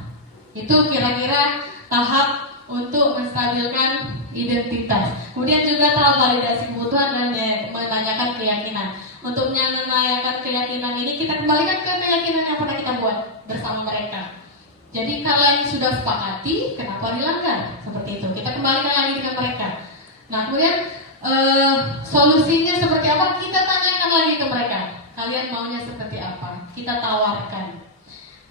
Itu kira-kira tahap untuk menstabilkan identitas. Kemudian juga tahap validasi kebutuhan dan menanyakan keyakinan. Untuk menanyakan keyakinan ini kita kembalikan ke keyakinan yang pernah kita buat bersama mereka. Jadi kalian sudah sepakati, kenapa dilanggar? Seperti itu. Kita kembalikan lagi dengan mereka. Nah kemudian solusinya seperti apa? Kita tanyakan lagi ke mereka. Kalian maunya seperti apa? Kita tawarkan.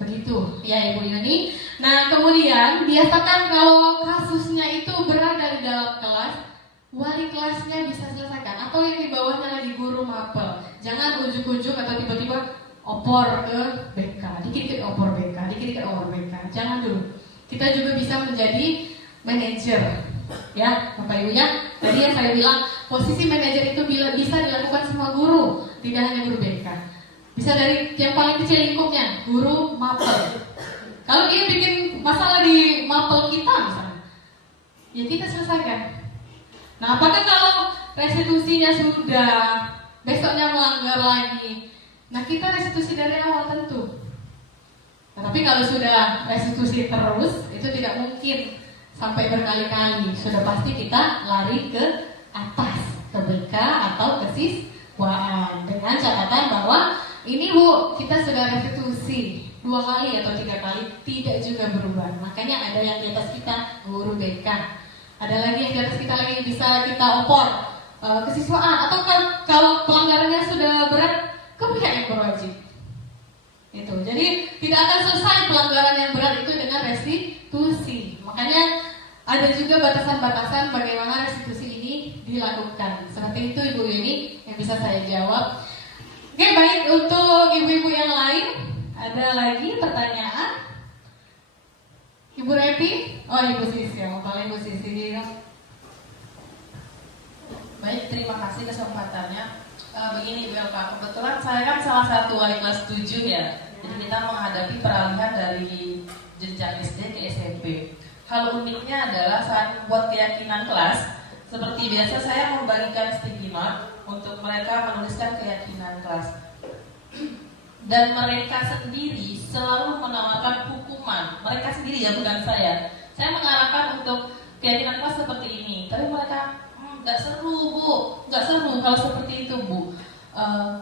Begitu ya Ibu Yuni. Nah kemudian biasakan kalau kasusnya itu berada di dalam kelas, wali kelasnya bisa selesaikan. Atau yang di bawahnya lagi guru mapel. Jangan ujuk-ujuk atau tiba-tiba opor ke BK, dikit-dikit opor BK, dikit-dikit opor BK. Jangan dulu. Kita juga bisa menjadi manajer, ya Bapak Ibunya. Tadi yang saya bilang posisi manajer itu bisa dilakukan semua guru, tidak hanya guru BK. Bisa dari yang paling kecil lingkupnya, guru mapel. Kalau dia bikin masalah di mapel kita misalnya, ya kita selesaikan. Nah, apakah kalau restitusinya sudah, besoknya melanggar lagi? Nah kita restitusi dari awal tentu. Nah, tapi kalau sudah restitusi terus, itu tidak mungkin sampai berkali-kali. Sudah pasti kita lari ke atas, ke BK atau ke siswaan. Dengan catatan bahwa ini Bu, kita sudah restitusi 2 kali atau 3 kali, tidak juga berubah. Makanya ada yang di atas kita, guru BK. Ada lagi yang di atas kita lagi bisa kita opor ke siswaan. Atau kalau pelanggarannya sudah berat, ke pihak yang berwajib. Itu. Jadi tidak akan selesai pelanggaran yang berat itu dengan restitusi. Makanya ada juga batasan-batasan bagaimana restitusi ini dilakukan. Seperti itu Ibu Yuni yang bisa saya jawab. Oke, baik, untuk ibu-ibu yang lain ada lagi pertanyaan? Ibu Repi? Oh Ibu Sisi, kalau Ibu Sisi. Baik, terima kasih kesempatannya. Begini Ibu Elva, kebetulan saya kan salah satu wali kelas 7 ya. Jadi kita menghadapi peralihan dari jenjang SD ke SMP. Hal uniknya adalah saat membuat keyakinan kelas, seperti biasa saya membagikan sticky sticky note untuk mereka menuliskan keyakinan kelas. Dan mereka sendiri selalu menawarkan hukuman. Mereka sendiri ya, bukan saya. Saya mengarahkan untuk keyakinan kelas seperti ini, tapi mereka nggak seru bu, nggak seru kalau seperti itu bu.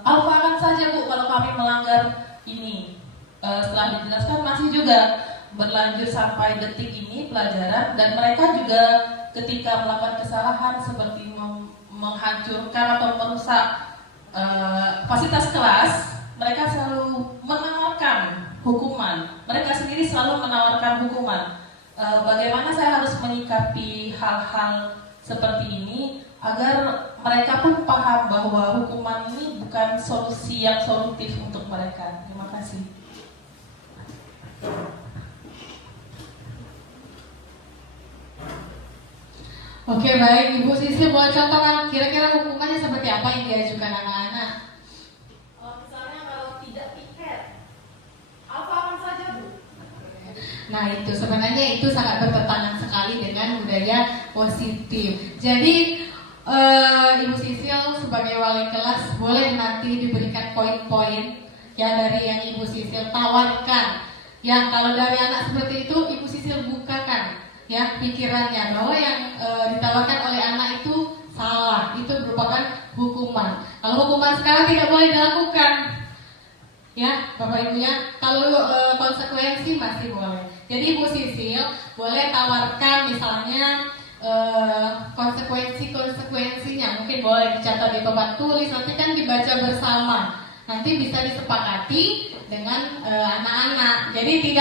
Alfakan saja bu kalau kami melanggar ini. Setelah dijelaskan masih juga berlanjut sampai detik ini pelajaran, dan mereka juga ketika melakukan kesalahan seperti menghancurkan atau merusak fasilitas kelas, mereka selalu menawarkan hukuman. Mereka sendiri selalu menawarkan hukuman. Bagaimana saya harus menyikapi hal-hal seperti ini agar mereka pun paham bahwa hukuman ini bukan solusi yang solutif untuk mereka. Terima kasih. Oke, baik, Ibu Sisi boleh contohkan kira-kira hukumannya seperti apa yang diajukan anak-anak? Misalnya kalau tidak piket, alfakan saja bu. Nah, itu sebenarnya itu sangat bertentangan sekali dengan budaya positif. Jadi Ibu Sisil sebagai wali kelas boleh nanti diberikan poin-poin ya dari yang Ibu Sisil tawarkan. Ya, kalau dari anak seperti itu Ibu Sisil bukakan ya pikirannya bahwa yang ditawarkan oleh anak itu salah, itu merupakan hukuman. Kalau hukuman sekarang tidak boleh dilakukan. Ya, Bapak Ibu ya, kalau konsekuensi masih boleh. Jadi Bu Sisil boleh tawarkan misalnya konsekuensinya, mungkin boleh dicatat di papan tulis, nanti kan dibaca bersama, nanti bisa disepakati dengan anak-anak. Jadi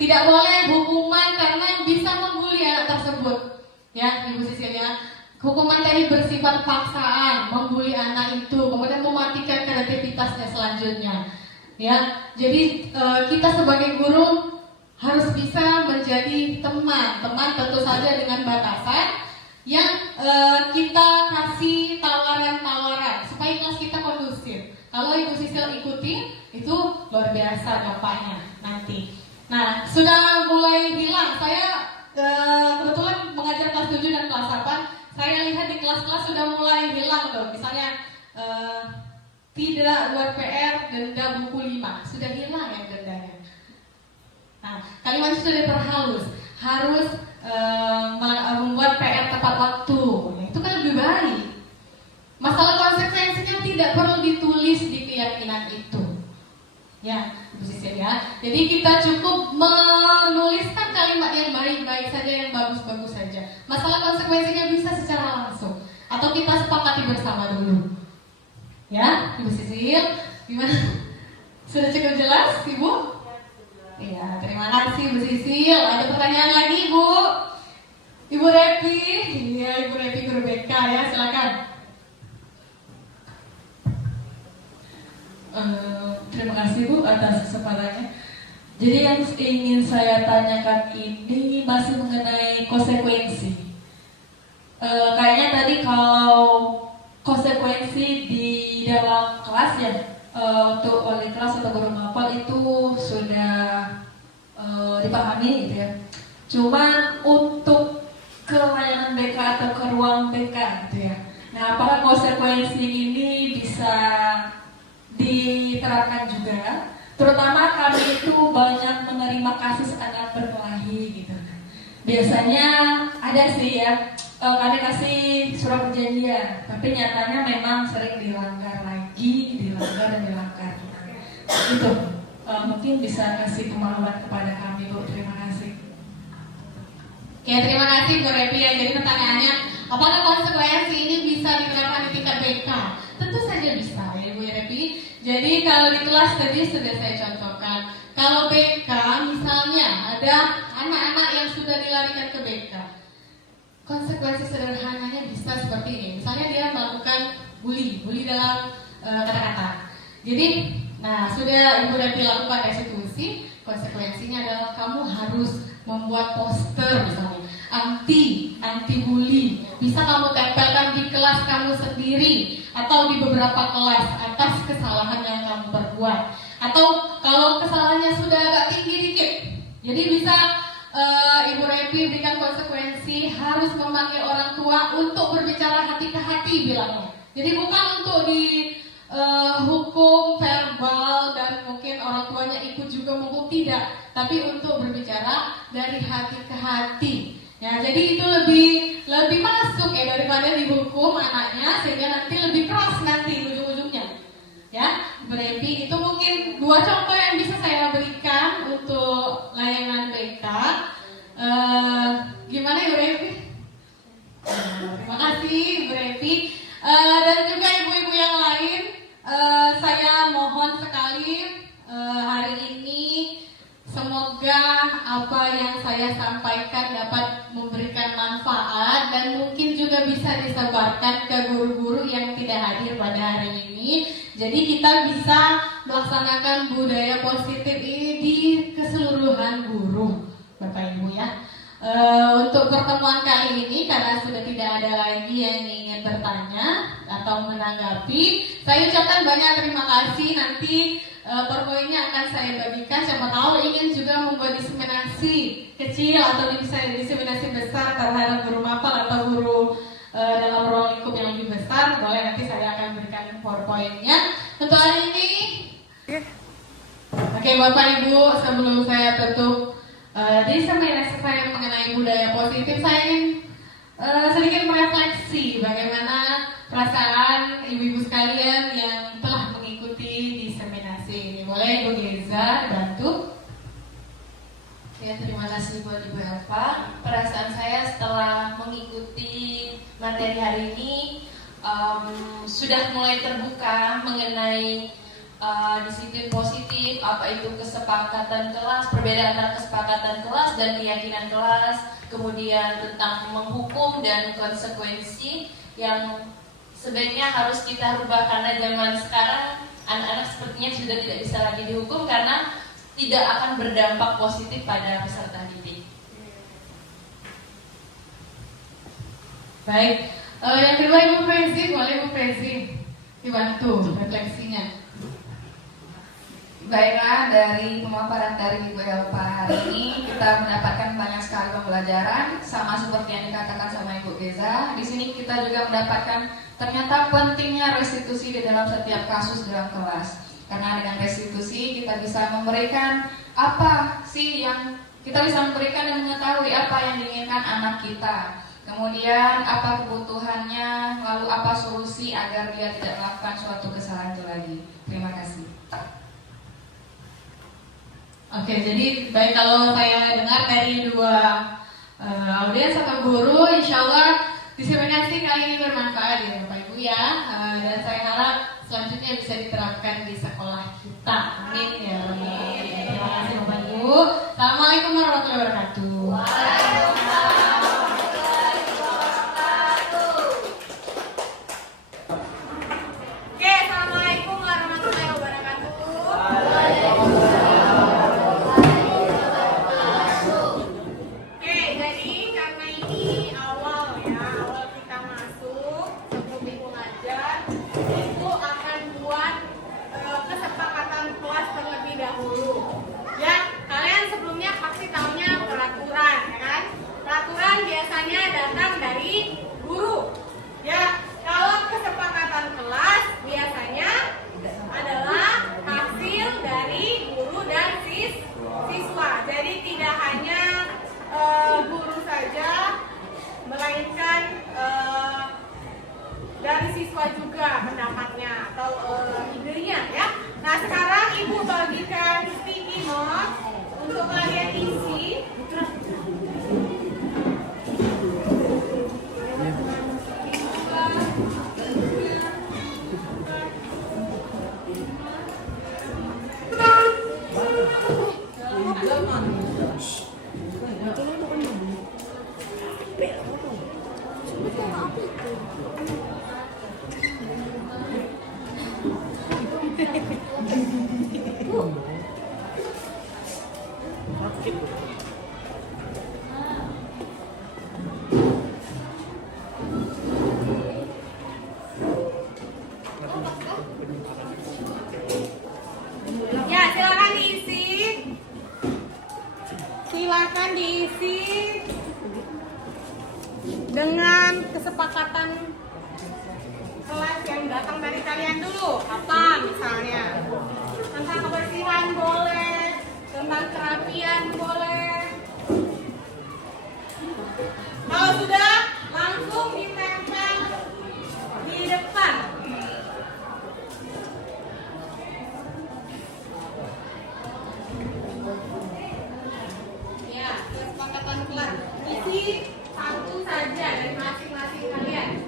tidak boleh hukuman karena bisa membuli anak tersebut, ya Ibu Sisil ya. Hukuman tadi bersifat paksaan, membuli anak itu, kemudian mematikan kreativitasnya selanjutnya. Ya, jadi kita sebagai guru harus bisa menjadi teman tentu saja dengan batasan yang kita kasih tawaran-tawaran supaya kelas kita kondusif. Kalau Ibu Sisil ikuti itu luar biasa dampaknya nanti. Nah, sudah mulai hilang. Saya kebetulan mengajar kelas 7 dan kelas 8. Saya lihat di kelas-kelas sudah mulai hilang loh. Misalnya tidak buat PR, denda buku 5. Sudah hilang ya dendanya. Nah, kalimatnya sudah diperhalus. Harus membuat PR tepat waktu. Nah, itu kan lebih baik. Masalah konsekuensinya tidak perlu ditulis di keyakinan itu. Ya, Ibu Sisil ya. Jadi kita cukup menuliskan kalimat yang baik-baik saja, yang bagus-bagus saja. Masalah konsekuensinya bisa secara langsung atau kita sepakati bersama dulu. Ya, Ibu Sisil, gimana? Sudah cukup jelas, Ibu? Iya, terima kasih Ibu Sisil. Ada pertanyaan lagi, Ibu? Ibu Repi? Iya, Ibu Repi guru BK ya, silakan. Terima kasih Bu atas kesempatannya. Jadi yang ingin saya tanyakan ini masih mengenai konsekuensi. Kayaknya tadi kalau konsekuensi di dalam kelas ya, untuk wali kelas atau guru mapel itu sudah dipahami gitu ya. Cuman untuk ke layanan BK atau ke ruang BK gitu ya. Nah, apakah konsekuensi ini bisa diterapkan juga? Terutama kami itu banyak menerima kasus anak berkelahi gitu. Biasanya ada sih ya, kami kasih surat perjanjian, tapi nyatanya memang sering dilanggar lagi, dilanggar. Itu mungkin bisa kasih pemahaman kepada kami Bu. Terima kasih. Ya, terima kasih Bu Repi ya. Jadi pertanyaannya, apakah konsekuensi ini bisa diterapkan di tingkat BK? Tentu saja bisa ya Bu Repi. Jadi kalau di kelas tadi sudah saya contohkan. Kalau BK misalnya ada anak-anak yang sudah dilarikan ke BK, konsekuensi sederhananya bisa seperti ini. Misalnya dia melakukan bully dalam kata-kata. Jadi, nah sudah Ibu Repi lakukan restitusi, konsekuensinya adalah kamu harus membuat poster misalnya anti bully. Bisa kamu tempelkan di kelas kamu sendiri atau di beberapa kelas atas kesalahan yang kamu perbuat. Atau kalau kesalahannya sudah agak tinggi dikit, jadi bisa Ibu Repi berikan konsekuensi harus memanggil orang tua untuk berbicara hati ke hati bilangnya. Jadi bukan untuk hukum verbal dan mungkin orang tuanya ikut juga menghukum, tidak, tapi untuk berbicara dari hati ke hati. Ya, jadi itu lebih masuk ya daripada dihukum anaknya sehingga nanti lebih keras nanti ujung-ujungnya. Ya, berarti itu mungkin 2 contoh yang bisa saya berikan untuk layanan BK. Gimana Ibu Revi? Terima kasih Ibu Revi. Dan juga ibu-ibu yang lain, saya mohon sekali hari ini semoga apa yang saya sampaikan dapat memberikan manfaat dan mungkin juga bisa disebarkan ke guru-guru yang tidak hadir pada hari ini. Jadi kita bisa melaksanakan budaya positif ini di keseluruhan guru, Bapak Ibu ya. Untuk pertemuan kali ini karena sudah tidak ada lagi yang ingin bertanya atau menanggapi, saya ucapkan banyak terima kasih. Nanti PowerPoint-nya akan saya bagikan. Siapa tahu ingin juga membuat diseminasi kecil atau diseminasi besar terhadap guru mapel atau guru dalam ruang lingkup yang lebih besar, boleh nanti saya akan berikan PowerPoint-nya. Untuk hari ini, oke Bapak Ibu, sebelum saya tutup diseminasi saya mengenai budaya positif, saya ingin sedikit merefleksi bagaimana perasaan ibu-ibu sekalian yang telah mengikuti diseminasi ini. Boleh Ibu Geza bantu? Ya, terima kasih buat Ibu Elva. Perasaan saya setelah mengikuti materi hari ini sudah mulai terbuka mengenai disiplin positif, apa itu kesepakatan kelas, perbedaan antara kesepakatan kelas dan keyakinan kelas, kemudian tentang menghukum dan konsekuensi yang sebaiknya harus kita rubah karena zaman sekarang anak-anak sepertinya sudah tidak bisa lagi dihukum karena tidak akan berdampak positif pada peserta didik. Baik, yang kedua Ibu Prezi, boleh Ibu Prezi dibantu refleksinya. Baiklah, dari pemaparan dari Ibu Elva hari ini kita mendapatkan banyak sekali pembelajaran, sama seperti yang dikatakan sama Ibu Geza. Di sini kita juga mendapatkan ternyata pentingnya restitusi di dalam setiap kasus dalam kelas. Karena dengan restitusi kita bisa memberikan apa sih yang kita bisa memberikan dan mengetahui apa yang diinginkan anak kita. Kemudian apa kebutuhannya, lalu apa solusi agar dia tidak melakukan suatu kesalahan itu lagi. Terima kasih. Oke, jadi baik kalau saya dengar dari 2 audiens atau guru, insya Allah diseminasi kali ini bermanfaat ya Bapak Ibu ya. Dan saya harap selanjutnya bisa diterapkan di sekolah kita. Amin ya Rabbal Alamin. Terima kasih Bapak Ibu. Assalamualaikum warahmatullahi wabarakatuh. Oke, assalamualaikum warahmatullahi wabarakatuh. Oke, jadi karena ini awal kita masuk sebelum ibu ngajar, ibu akan buat kesepakatan kelas terlebih dahulu. Ya, kalian sebelumnya pasti taunya peraturan, ya kan? Peraturan biasanya datang dari guru. Ya, kalau kesepakatan kelas biasanya adalah hasil dari guru dan siswa. Jadi tidak hanya guru saja, melainkan dari siswa juga pendapatnya atau idenya ya. Nah, sekarang ibu bagikan sticky note untuk kalian isi. Ya, silakan diisi. Silakan diisi dengan kesepakatan kelas ya. dari kalian dulu. Apa misalnya? Tentang kebersihan boleh, tentang kerapian boleh. Kalau sudah, langsung ditempel di depan. Ya, kesepakatan kelas. Isi satu saja dari masing-masing kalian.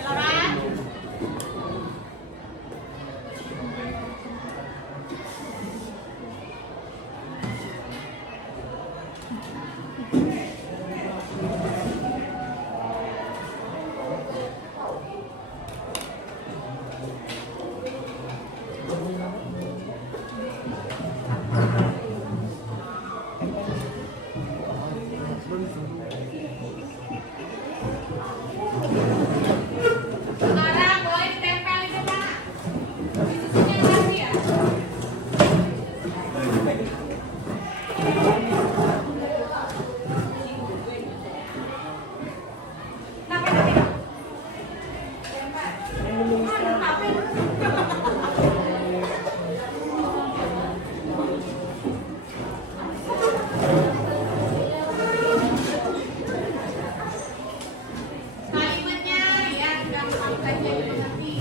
Silakan. Sekarang boleh ditempel di depan. Disusunnya lagi ya. Kenapa tadi? Tempel. Apa? Kalimatnya yang gampang saja dimengerti.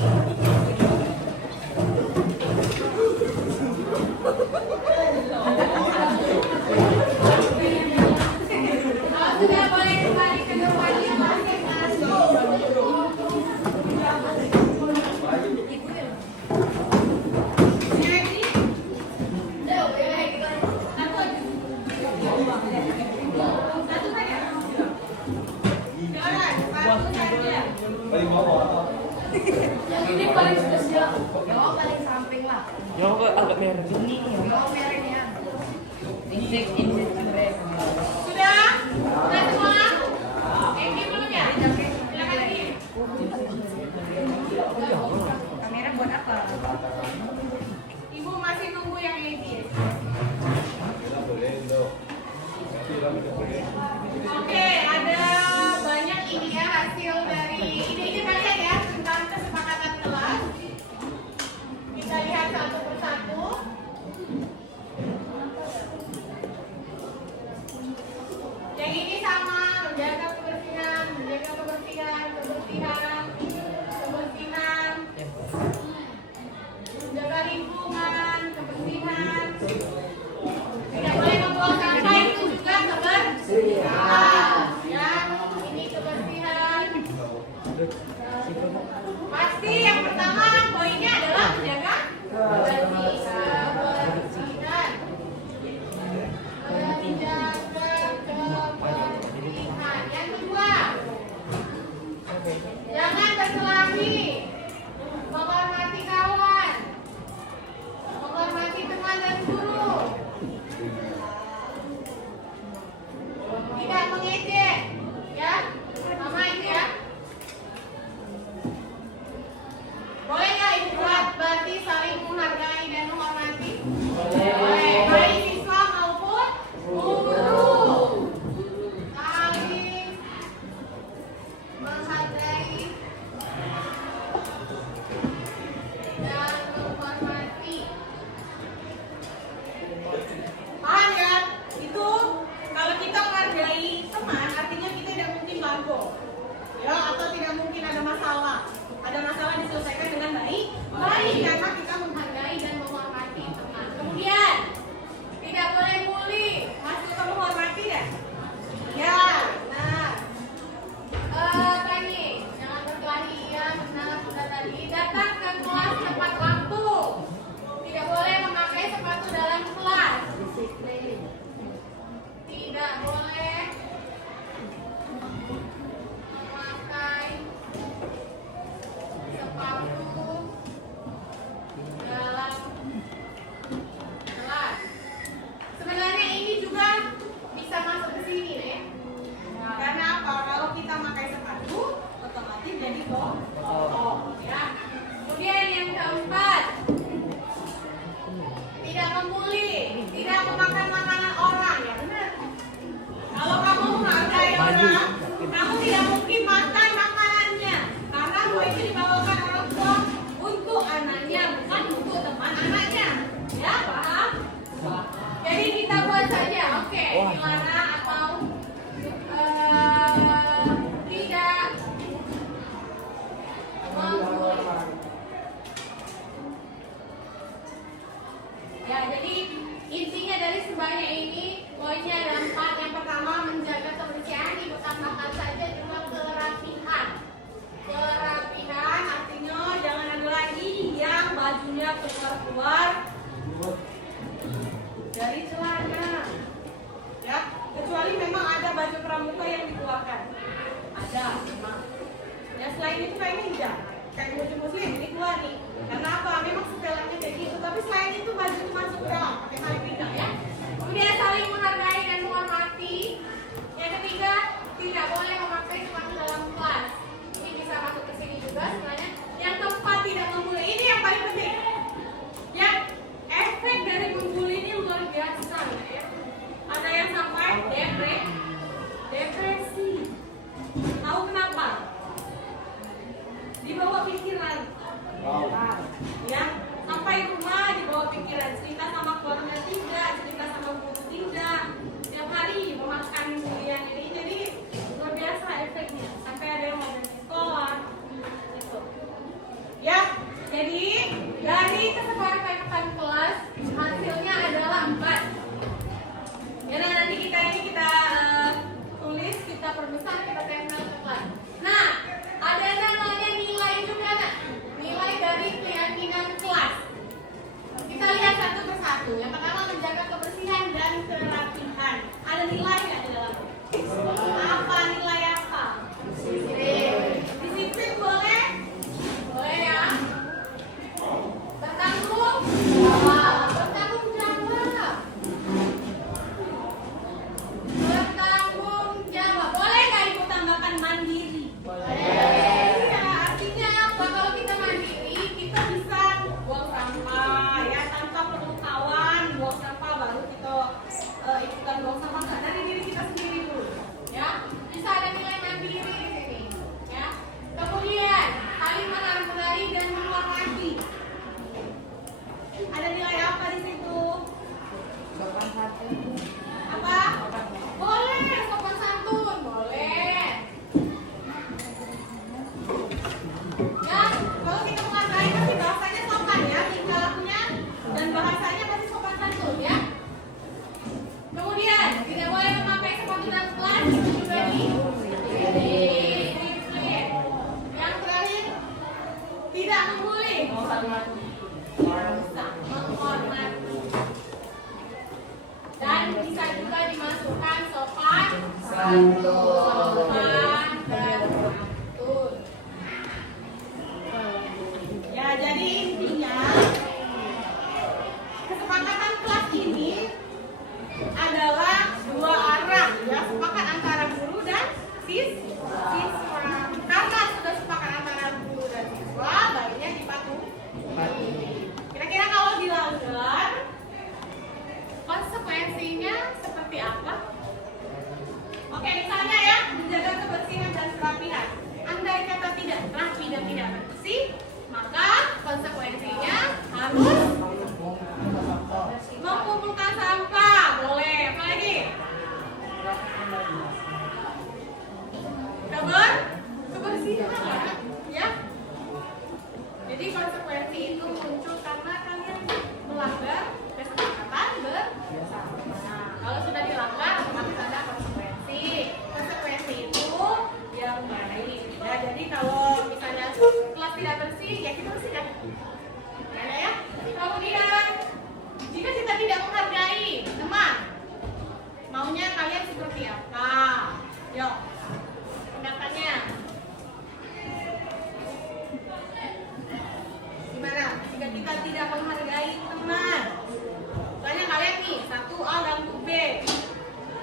Kalau sudah boleh kembali ke depannya masing-masing. Jadi, satu saja. Jangan, satu saja. Yang ini paling spesial. Yang paling samping lah. Yang agak merah gini. Yang merahnya. Sudah? Sudah semua? Eki belum ya? Silakan lagi. Kamera buat apa? Ibu masih nunggu yang Eki. Oke, ada banyak ini ya hasil dari ini kalian ya tentang kesepakatan kelas. Kita lihat satu persatu. Yang ini sama, menjaga kebersihan, menjaga lingkungan, kebersihan. Tidak boleh membuang sampah, itu juga kebersihan. Ya, ini kebersihan. Pasti yang pertama poinnya adalah menjaga kebersihan. Menjaga kebersihan. Yang kedua, jangan berkelahi, menghormati kawan, menghormati teman dan guru, tidak mengejek, ya, sama ini ya. Boleh nggak ibu buat berarti saling menghargai dan menghormati? Boleh. Baik siswa maupun guru. Saling menghargai dan menghormati. Paham ya? Itu kalau kita menghargai teman, artinya kita tidak mungkin bangko, ya, atau tidak mungkin ada masalah. Ada masalah diselesaikan dengan baik, karena kita menghargai dan menghormati teman. Kemudian tidak boleh bully. Masuk ke menghormati ya? Ya, nah. Tadi jangan berkelahi ya, benar sudah tadi. Datang ke kelas tepat waktu. Tidak boleh memakai sepatu dalam kelas. Tidak boleh memakai sepatu contoh yang dikeluarkan. Ada memang. Ya selain itu kayaknya tidak. Kayak baju muslim ini keluar nih. Karena apa? Memang setelannya kayak gitu. Tapi selain itu baju itu masuk dalam. Pakai tali pinggang ya. Kemudian saling menghargai dan menghormati. Yang ketiga, tidak boleh memakai sepatu dalam kelas. Ini bisa masuk ke sini juga sebenarnya. Yang keempat, tidak membuli. Ini yang paling penting. Yang efek dari membuli ini luar biasa ya. Ada yang sampai depresi. Tahu kenapa? Dibawa pikiran. Ya, sampai rumah dibawa pikiran. Cerita sama keluarga tidak, cerita sama guru tidak. Setiap hari memakan bulian ini. Jadi luar biasa efeknya. Sampai ada yang mau berhenti sekolah. Gitu. Ya, jadi dari kesepakatan kelas hasilnya adalah 4. Ya, nanti kita tulis, kita perbesar, kita tempel ke kelas. Nah, ada namanya nilai juga, nak. Nilai dari keyakinan kelas. Kita lihat satu persatu. Yang pertama menjaga kebersihan dan kerapihan. Ada nilai nggak di dalam? Apa nilai apa? Disiplin boleh? Boleh ya. Bertanggung jawab. Bertanggung jawab. Bertanggung jawab. Boleh nggak ibu tambahkan mandiri? Boleh. Ya, artinya apa? Kalau kita mandiri, kita bisa buang sampah ya tanpa perlu kawan. Buang sampah baru kita ikutan buang sampah dari diri kita sendiri dulu. Ya, bisa ada nilai mandiri di sini. Ya. Kemudian saling menghargai dan menghormati. Ada nilai apa di situ? Apa? Boleh, sopan santun, boleh. Ya, kalau kita menghargai pasti bahasanya sopan ya, tingkah lakunya dan bahasanya pasti sopan santun ya. Kemudian tidak boleh memakai sepatu dalam kelas, itu juga disiplin. Yang terakhir tidak membuli. Menghormati. Dan bisa juga dimasukkan sopan santun. Ya, jadi intinya kesepakatan kelas ini adalah 2 arah ya, sepakat antara guru dan siswa. Karena sudah sepakat antara guru dan siswa, baiknya dipatuhi. Kira-kira kalau dilanggar, konsekuensinya seperti apa? Oke, misalnya ya, menjaga kebersihan dan kerapihan. Andai kata tidak rapi dan tidak bersih, maka konsekuensinya harus mengumpulkan sampah. Boleh, apa lagi? Kebersihan ya. Jadi konsekuensi itu muncul karena kalian melanggar kesepakatan bersama. Kalau sudah dilanggar, otomatis ada konsekuensi. Konsekuensi itu yang baik. Ya, jadi kalau misalnya kelas tidak bersih, ya kita bersihkan. Ya. Kemudian, jika kita tidak menghargai teman, maunya kalian seperti apa? Yuk, pendapatnya. Gimana? Jika kita tidak menghargai teman, misalnya kalian nih 1A dan 2B,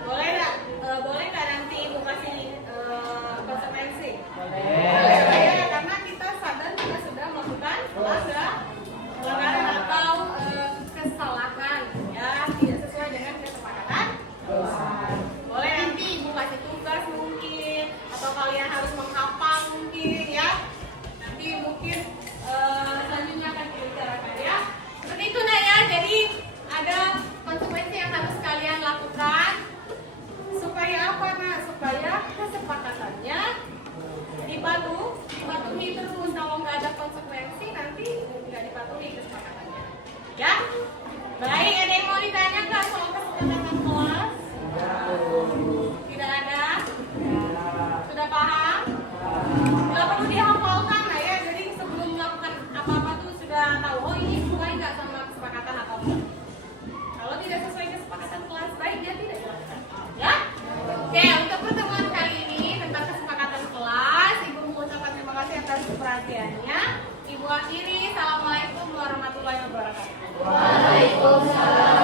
boleh nggak nanti ibu kasih konsekuensi? Boleh ya, karena kita sadar kita sudah melakukan pelanggaran atau kesalahan ya, tidak sesuai dengan kesepakatan. Boleh nanti ibu kasih tugas mungkin, atau kalian harus menghafal mungkin ya. Nanti mungkin selanjutnya akan dibicarakan ya. Seperti itu nak ya. Jadi ada konsekuensi yang harus kalian lakukan supaya apa nak? Supaya kesepakatannya dipatuhi terus. Kalau nggak ada konsekuensi nanti nggak dipatuhi kesepakatannya. Ya. Baik, ada yang mau ditanyakan soal kesepakatan kelas? Tidak ada? Sudah paham? Nggak perlu dihafalkan lah ya. Jadi sebelum melakukan apa-apa tuh sudah tahu, oh ini sesuai nggak sama kesepakatan atau enggak. Kalau tidak sesuai kesepakatan kelas, baik dia tidak dilakukan. Ya? Oke, untuk pertemuan perhatiannya. Ibu akhiri, Assalamualaikum warahmatullahi wabarakatuh. Waalaikumsalam